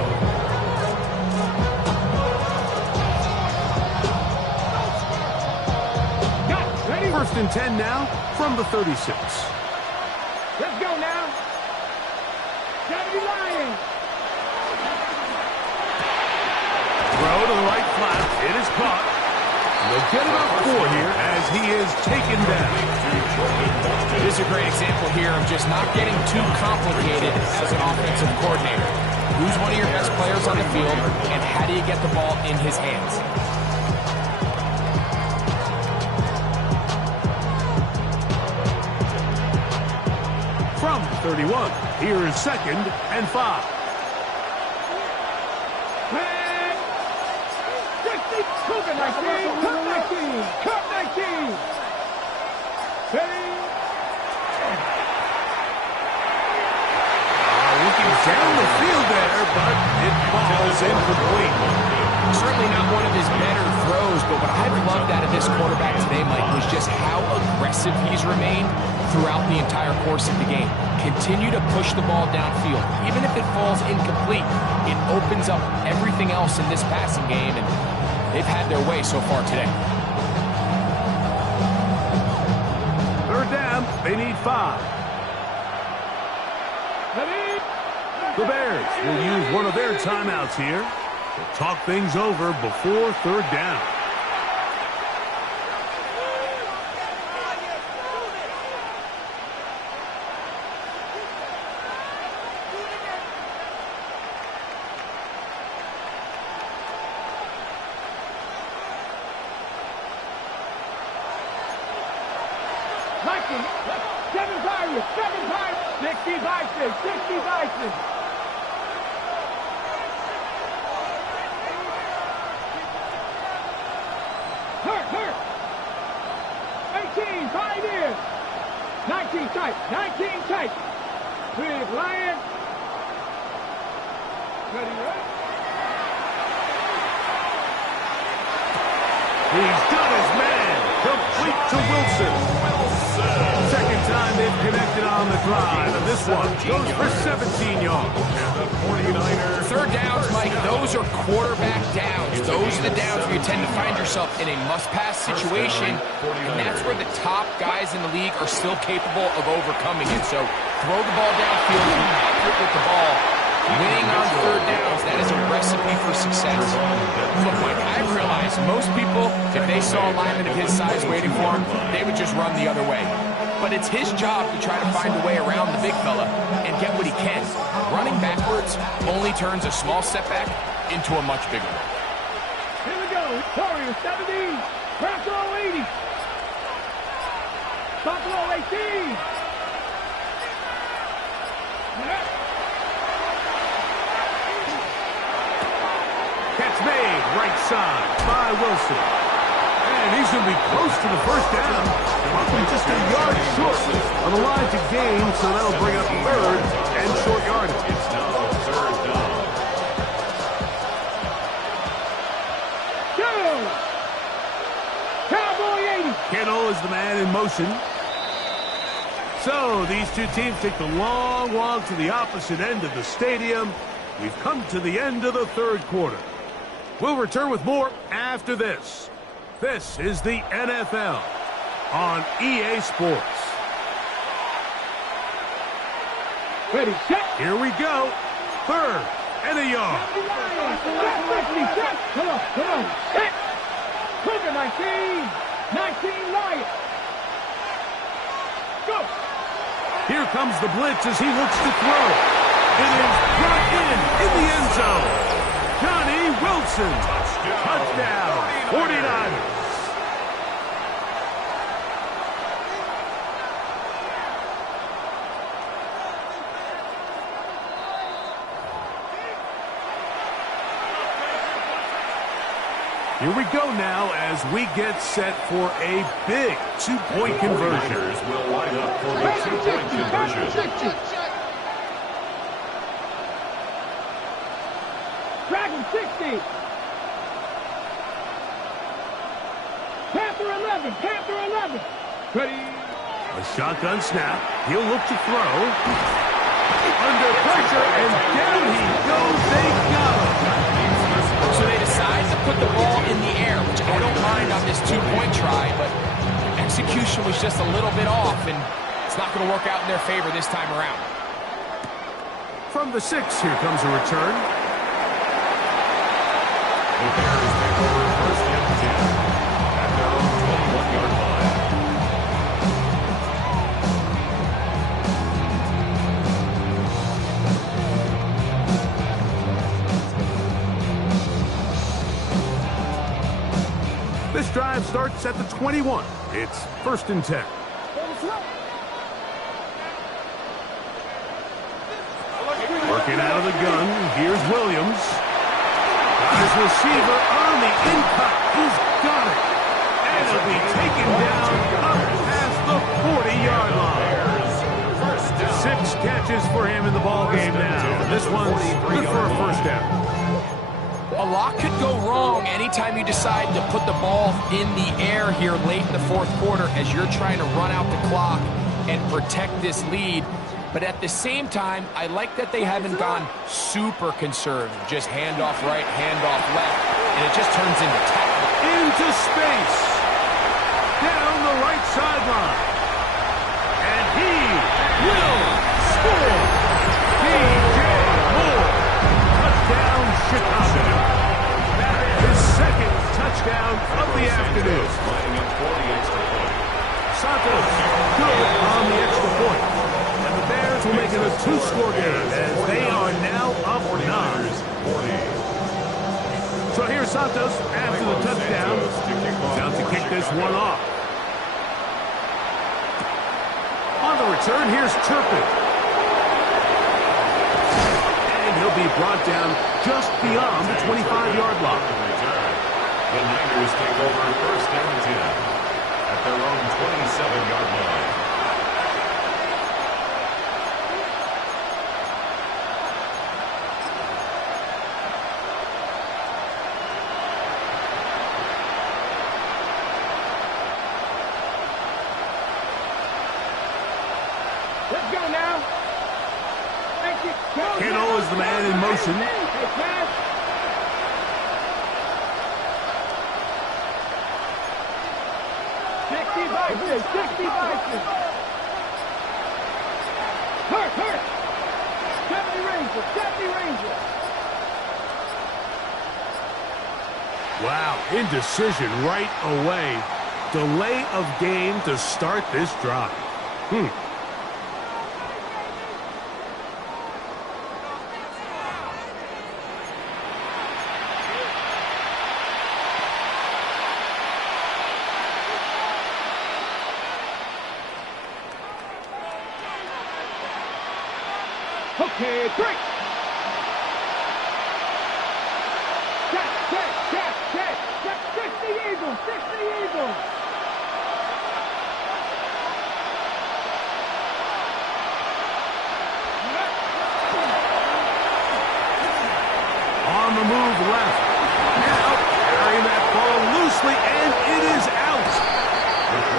1st and 10 now from the 36. Let's go now. Gotta be lying. Throw to the right flat. It is caught. They'll get about 4 here as he is taken down. This is a great example here of just not getting too complicated as an offensive coordinator. Who's one of your best players on the field, and how do you get the ball in his hands? From 31, here is 2nd and 5. Cook 19. Cook 19. Cook 19. Ready? Looking down the field there, but it falls incomplete. Certainly not one of his better throws, but what I've loved out of this quarterback today, Mike, was just how aggressive he's remained throughout the entire course of the game. Continue to push the ball downfield. Even if it falls incomplete, it opens up everything else in this passing game, and they've had their way so far today. 3rd down, they need 5. The Bears will use one of their timeouts here to talk things over before 3rd down. Seven Pirates, 60 Bison, 60 Bison. Hurt. 18, Pioneers. 19 tight. Big Lion. Ready, right? He's got his man. Complete to Wilson. 2nd time they've connected on the drive, and this one goes for 17 yards. And the 49ers. 3rd downs, Mike, those are For quarterback downs, those are the downs where you tend to find yourself in a must-pass situation, and that's where the top guys in the league are still capable of overcoming it. So throw the ball downfield, be accurate with the ball. Winning on third downs, that is a recipe for success. Look, Mike, I've realized most people, if they saw a lineman of his size waiting for him, they would just run the other way. But it's his job to try to find a way around the big fella and get what he can. Running backwards only turns a small setback into a much bigger one. Here we go. Warriors 70. Buffalo 80. Buffalo 18. Catch made, right side by Wilson. And he's going to be close to the first down. Probably just a yard short on the line to gain, so that'll bring up third and short yardage. It's now third down. Go! Cowboy 80. Kittle is the man in motion. So these two teams take the long walk to the opposite end of the stadium. We've come to the end of the third quarter. We'll return with more after this. This is the NFL on EA Sports. Ready, set. Here we go. Third and a yard. Come on, come on. Set. Look at 19. 19 Lions. Go. Here comes the blitz as he looks to throw. It is brought in the end zone. Johnny Wilson. Touchdown. 49ers. Here we go now as we get set for a big two-point conversion. Will line up for the two-point conversion. Dragon 60. Panther 11. Panther 11. Ready. A shotgun snap. He'll look to throw. Under pressure, and down he goes. They got him. So they decide to put the ball in the air, which I don't mind on this two-point try, but execution was just a little bit off, and it's not going to work out in their favor this time around. From the 6, here comes a return. The Bears take over first and 10 at their own 21-yard line. This drive starts at the 21. It's first and 10. Working out of the gun. Here's Williams. Got his receiver on the in-cut. He's got it. And it'll be taken down up past the 40-yard line. 6 catches for him in the ballgame now. This one's good for a first down. A lot could go wrong anytime you decide to put the ball in the air here late in the fourth quarter as you're trying to run out the clock and protect this lead. But at the same time, I like that they haven't gone super conservative. Just handoff right, handoff left, and it just turns into tackle. Into space. Down the right sideline. And he will score. DJ Moore. Touchdown, Chicago. His second touchdown of the afternoon. Lining up for the extra point. Santos good on the extra point. And the Bears will make it a 2-score game as they are now up 9. So here's Santos after the touchdown. Out to kick this one off. On the return, here's Turpin. And he'll be brought down just beyond the 25-yard line. The Niners take over first and 10 at their own 27-yard line. Let's go now. Thank you. Kittle is the man in motion. Hey, pass. 60 Bison. Hurt. 70 Ranger. Wow, indecision right away. Delay of game to start this drive. Okay, break. Check. 60 Eagles. On the move left. Now carrying that ball loosely, and it is out.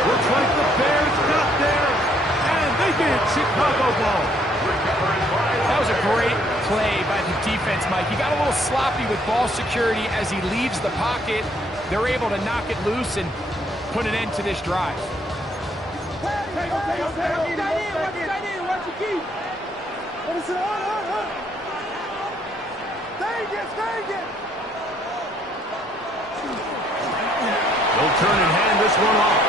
Looks like the Bears got there, and they did. Chicago ball. That was a great play by the defense, Mike. He got a little sloppy with ball security as he leaves the pocket. They're able to knock it loose and put an end to this drive. Watch your key. What is it? Stay again. They'll turn and hand this one off.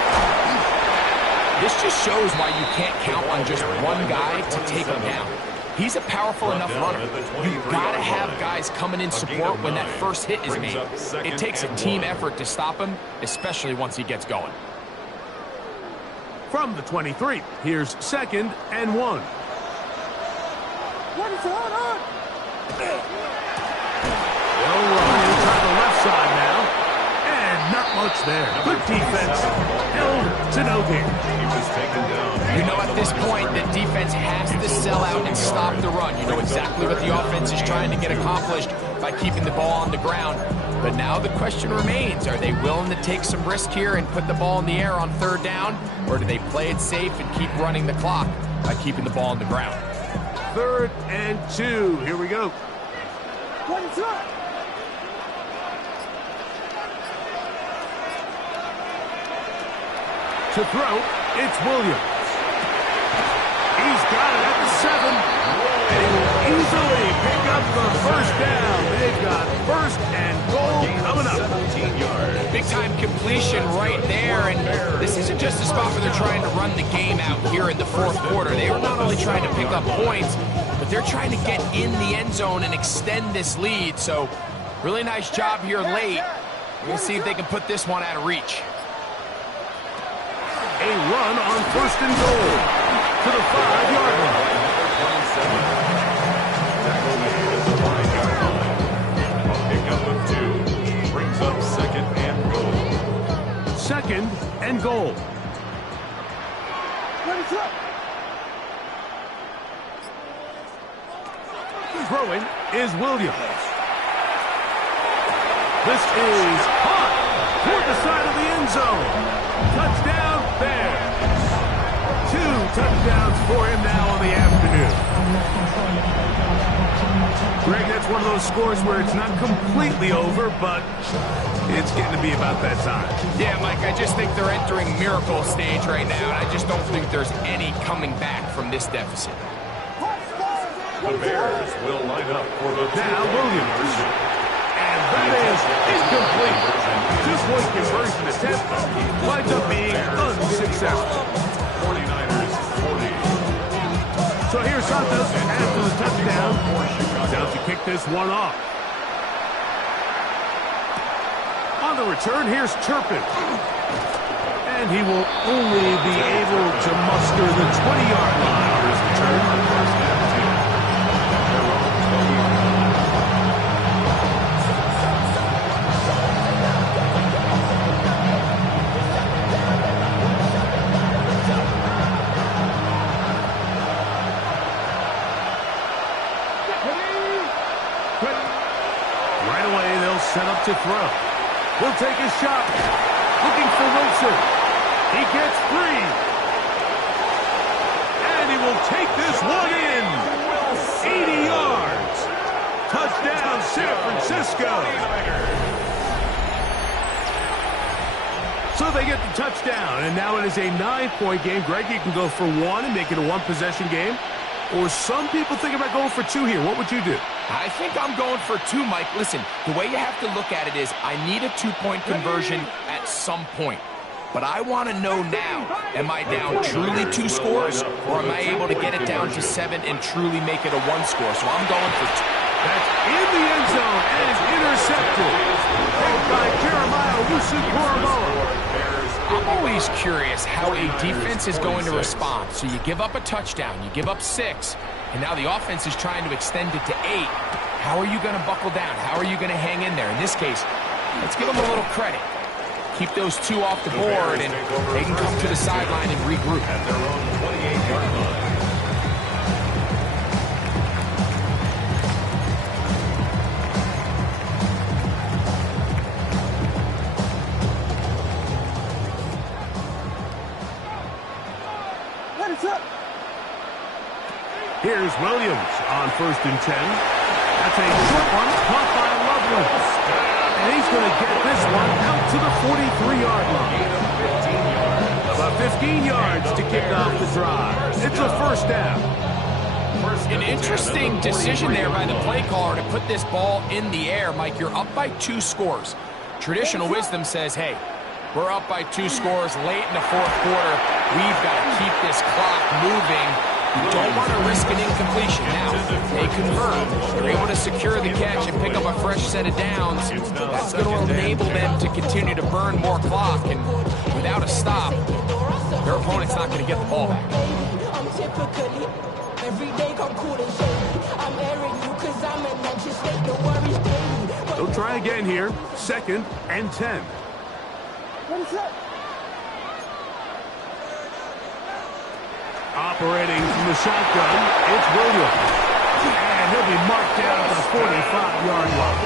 This just shows why you can't count on just one guy to take him down. He's a powerful enough runner. You've got to have guys coming in support when that first hit is made. It takes a team effort to stop him, especially once he gets going. From the 23, here's 2nd and 1. What is on? They'll run inside the left side now. And not much there. Good defense. Held to no gain. He was taken down. You know at this point the defense has to sell out and stop the run. You know exactly what the offense is trying to get accomplished by keeping the ball on the ground. But now the question remains, are they willing to take some risk here and put the ball in the air on 3rd down? Or do they play it safe and keep running the clock by keeping the ball on the ground? 3rd and 2. Here we go. What is up? To throw, it's Williams. He's got it at the 7. And he will easily pick up the 1st down. They've got 1st and goal coming up. 17 yards. Big-time completion right there, and this isn't just a spot where they're trying to run the game out here in the 4th quarter. They are not only trying to pick up points, but they're trying to get in the end zone and extend this lead. So, really nice job here late. We'll see if they can put this one out of reach. A run on 1st and goal to the 5-yard line. Brings up 2nd and goal. 2nd and goal. What is up? Throwing is Williams. This is hot toward the side of the end zone. Touchdown, Bears. 2 touchdowns for him now on the afternoon. Greg, that's one of those scores where it's not completely over, but it's getting to be about that time. Yeah, Mike, I just think they're entering miracle stage right now, and I just don't think there's any coming back from this deficit. The Bears will line up for the Now Williams. And that is incomplete. 2-point conversion attempt winds up being unsuccessful. 49ers 40. So here's Santos after the touchdown. Down to kick this one off. On the return, here's Turpin. And he will only be able to muster the 20-yard line on his return. Right away, they'll set up to throw. He'll take a shot. Looking for Wilson. He gets free. And he will take this one in. 80 yards. Touchdown, San Francisco. So they get the touchdown, and now it is a 9-point game. Greg, you can go for one and make it a one-possession game. Or some people think about going for two here. What would you do? I think I'm going for two, Mike. Listen, the way you have to look at it is I need a two-point conversion at some point. But I want to know now, am I down truly 2 scores, or am I able to get it down to 7 and truly make it a 1 score? So I'm going for 2. That's in the end zone and intercepted. Picked by Jeremiah Wusu-Koramoah. I'm always curious how a defense is going to respond. So you give up a touchdown, you give up 6, and now the offense is trying to extend it to 8. How are you going to buckle down? How are you going to hang in there? In this case, let's give them a little credit. Keep those 2 off the board, and they can come to the sideline and regroup. At their own 28-yard line. Here's Williams on 1st and 10. That's a short one, caught by Loveland. And he's going to get this one out to the 43-yard line. About 15 yards to kick off the drive. It's a first down. An interesting decision there by the play caller to put this ball in the air. Mike, you're up by 2 scores. Traditional wisdom says, hey, we're up by 2 scores late in the 4th quarter. We've got to keep this clock moving. You don't want to risk an incompletion. Now, they convert. They're able to secure the catch and pick up a fresh set of downs. That's going to enable them to continue to burn more clock. And without a stop, their opponent's not going to get the ball back. They'll try again here. 2nd and 10. Operating from the shotgun, it's Williams. And he'll be marked down at the 45-yard line.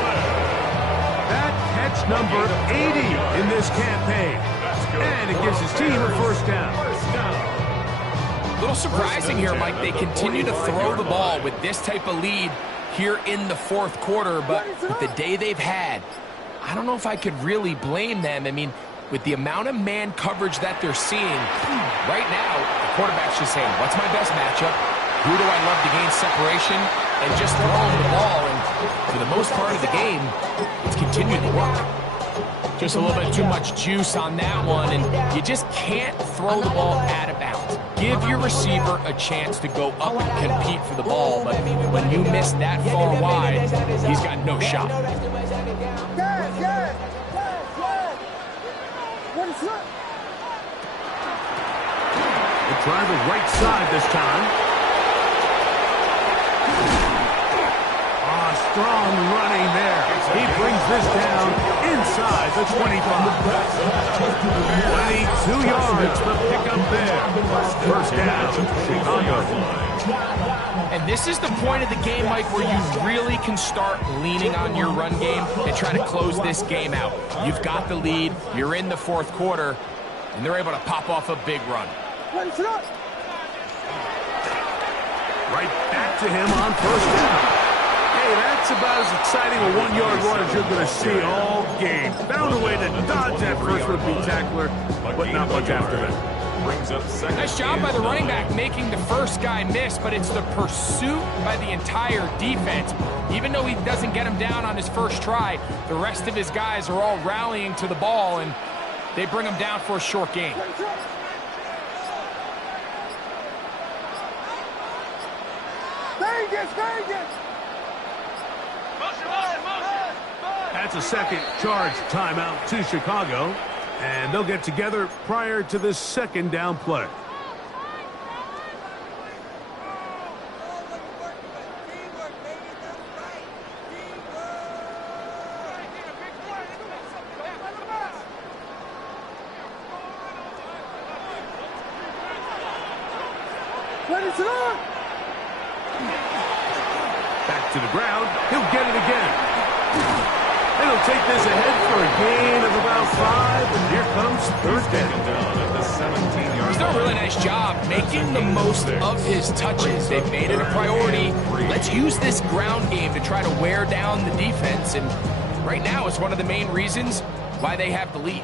That catch number 80 in this campaign. And it gives his team a first down. A little surprising here, Mike. They continue to throw the ball with this type of lead here in the 4th quarter. But with the day they've had, I don't know if I could really blame them. I mean, with the amount of man coverage that they're seeing, right now, the quarterback's just saying, what's my best matchup? Who do I love to gain separation? And just throwing the ball. And for the most part of the game, it's continued to work. Just a little bit too much juice on that one, and you just can't throw the ball out of bounds. Give your receiver a chance to go up and compete for the ball, but when you miss that far wide, he's got no shot. We'll try the right side this time. Strong running there. He brings this down inside the 25. 22 yards to pick up there. First down, Chicago. And this is the point of the game, Mike, where you really can start leaning on your run game and try to close this game out. You've got the lead, you're in the 4th quarter, and they're able to pop off a big run. Right back to him on first down. Hey, that's about as exciting a 1-yard run as you're going to see all game. Found a way to dodge that first would-be tackler, but not much after that. Brings up second. Nice job by the running back making the first guy miss, but it's the pursuit by the entire defense. Even though he doesn't get him down on his first try, the rest of his guys are all rallying to the ball, and they bring him down for a short gain. That's a second charge timeout to Chicago, and they'll get together prior to the second down play. Back to the ground. He'll get it again. And he'll take this ahead for a gain of about 5, and here comes third down at the 17-yard He's done a really nice job making the most of his touches. They've made it a priority. Let's use this ground game to try to wear down the defense, and right now it's one of the main reasons why they have the lead.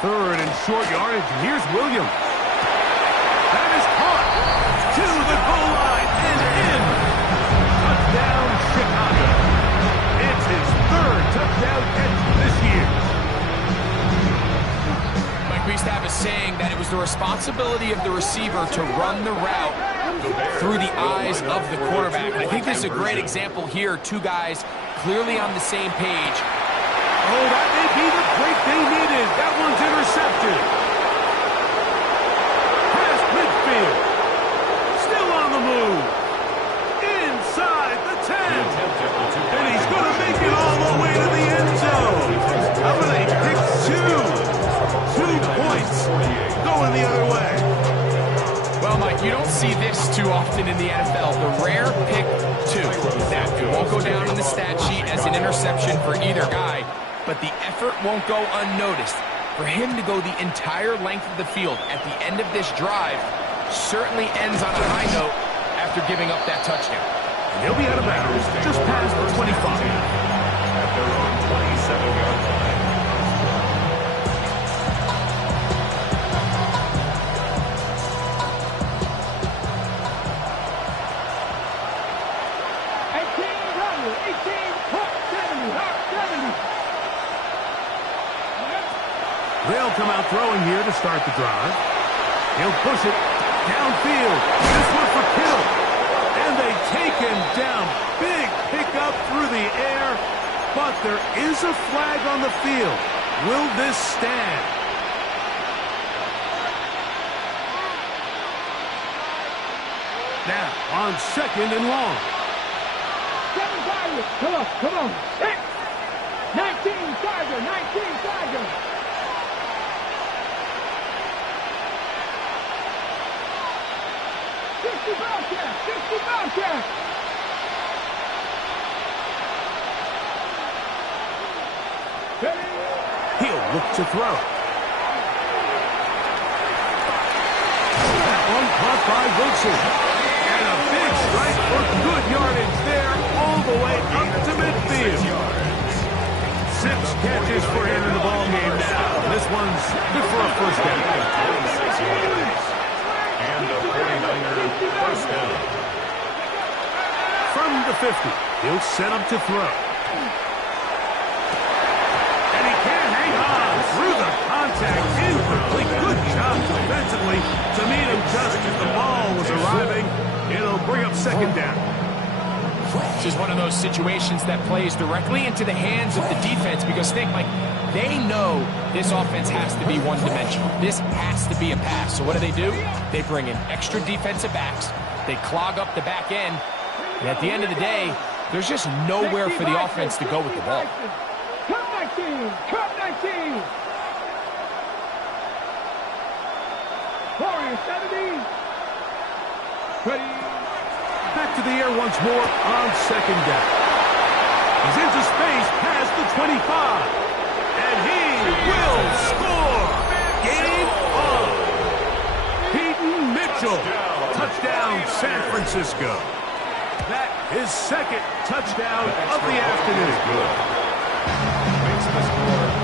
Third and short yardage, and here's Williams. That is caught to the goal line and in. Touchdown, Chicago. It's his third touchdown catch this year. Mike, we used to have a saying that it was the responsibility of the receiver to run the route through the eyes of the quarterback. And I think this is a great example here. Two guys clearly on the same page. Oh, that may be the break they needed. That one's intercepted. Past midfield. Still on the move. Inside the 10. And he's going to make it all the way to the end zone. How about a pick 2? 2 points going the other way. Well, Mike, you don't see this too often in the NFL. The rare pick 2. Now, it won't go down in the stat sheet as an interception for either guy, but the effort won't go unnoticed. For him to go the entire length of the field at the end of this drive certainly ends on a high note after giving up that touchdown. And he'll be out of bounds just past the 25. At their own 27-yard line. They'll come out throwing here to start the drive. He'll push it downfield. This one for Kittle. And they take him down. Big pickup through the air. But there is a flag on the field. Will this stand? Now on 2nd and long. Come on. 19 Tiger. 50 Bobcat. He'll look to throw. That one caught by Wilson. And a big strike for good yardage there all the way up to midfield. 6 catches for him in the ball game now. This one's good for a first down. 26 yards. And a 49er first down. From the 50, he'll set up to throw. And he can't hang on through the contact. Incomplete. Good job defensively to meet him just as the ball was arriving. It'll bring up 2nd down. This is one of those situations that plays directly into the hands of the defense because think, Mike, they know this offense has to be one-dimensional. This has to be a pass. So what do? They bring in extra defensive backs. They clog up the back end. And at the end of the day, there's just nowhere for the offense to go with the ball. Cut 19. Warrior 70. Ready. Back to the air once more on 2nd down. He's into space past the 25. And he will score. Game on. Peyton Mitchell. Touchdown, San Francisco. That is 2nd touchdown of the afternoon.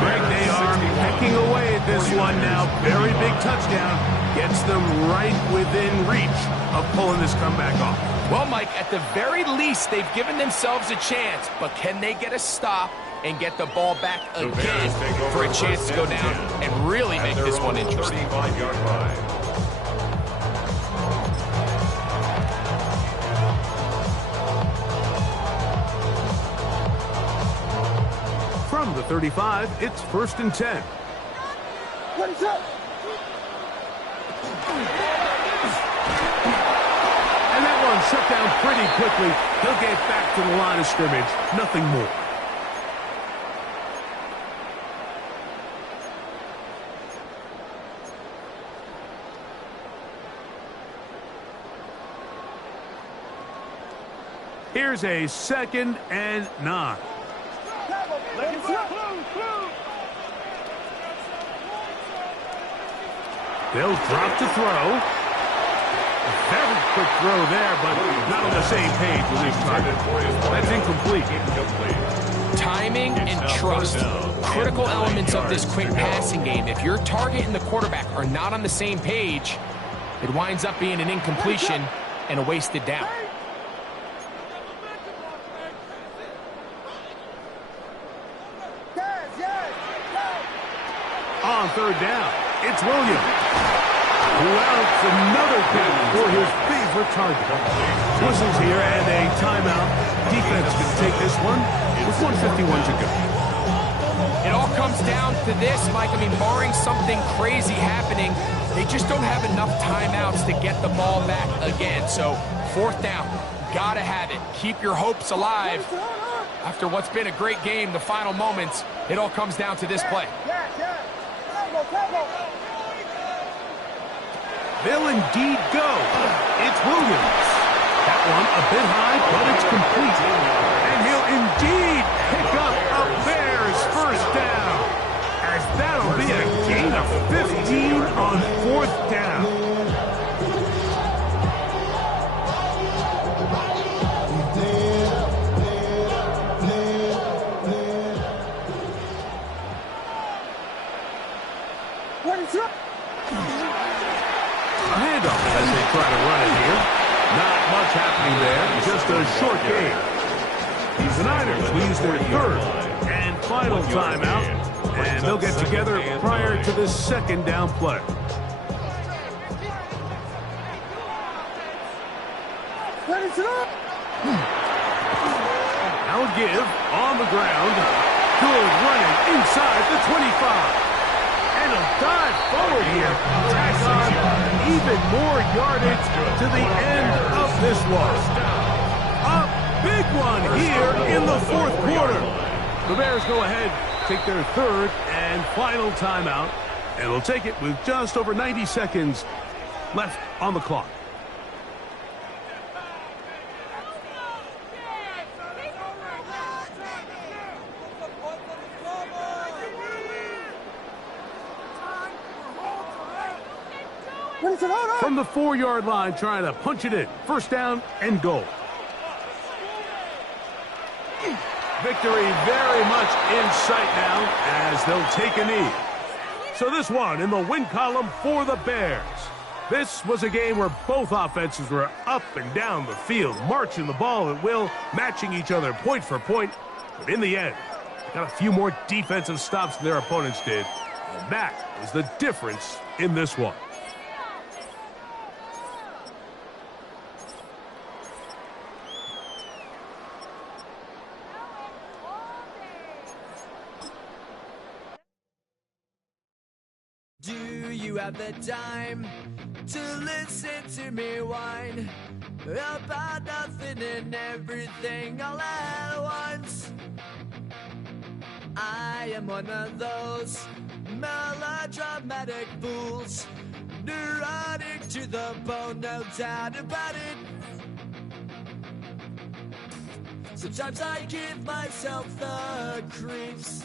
Greg, they are pecking away at this one now. Very big touchdown. Gets them right within reach of pulling this comeback off. Well, Mike, at the very least, they've given themselves a chance, but can they get a stop and get the ball back again for a chance to go down and really make this one interesting? 35-yard line. From the 35, it's 1st and 10. What is up? And that one shut down pretty quickly. He'll get back to the line of scrimmage. Nothing more. Here's a 2nd and 9. They'll drop to throw. Very quick throw there, but not on the same page with his target. That's incomplete. Timing and trust, critical elements of this quick passing game. If your target and the quarterback are not on the same page, it winds up being an incompletion and a wasted down. On third down, it's Williams, who outs another catch for his favorite target. Whistles here and a timeout. Defense can take this one with 1:51 to go. It all comes down to this, Mike. I mean, barring something crazy happening, they just don't have enough timeouts to get the ball back again. So, fourth down, gotta have it. Keep your hopes alive. After what's been a great game, the final moments, it all comes down to this play. They'll indeed go. It's Williams. That one a bit high, but it's complete. And he'll indeed pick up a Bears first down, as that'll be a gain of 15 on fourth down. A handoff as they try to run it here. Not much happening there, just a short game. The Niners will use their third and final timeout, and they'll get together prior to this second down play. Now a give on the ground. Good running inside the 25. And a dive forward here. Tack on even more yardage to the end of this one. A big one here in the fourth quarter. The Bears go ahead, take their third and final timeout, and they'll take it with just over 90 seconds left on the clock. From the 4-yard line, trying to punch it in. First down and goal. Victory very much in sight now as they'll take a knee. So this one in the win column for the Bears. This was a game where both offenses were up and down the field, marching the ball at will, matching each other point for point. But in the end, they got a few more defensive stops than their opponents did. And that was the difference in this one. Do you have the time to listen to me whine about nothing and everything all at once? I am one of those melodramatic fools, neurotic to the bone, no doubt about it. Sometimes I give myself the creeps.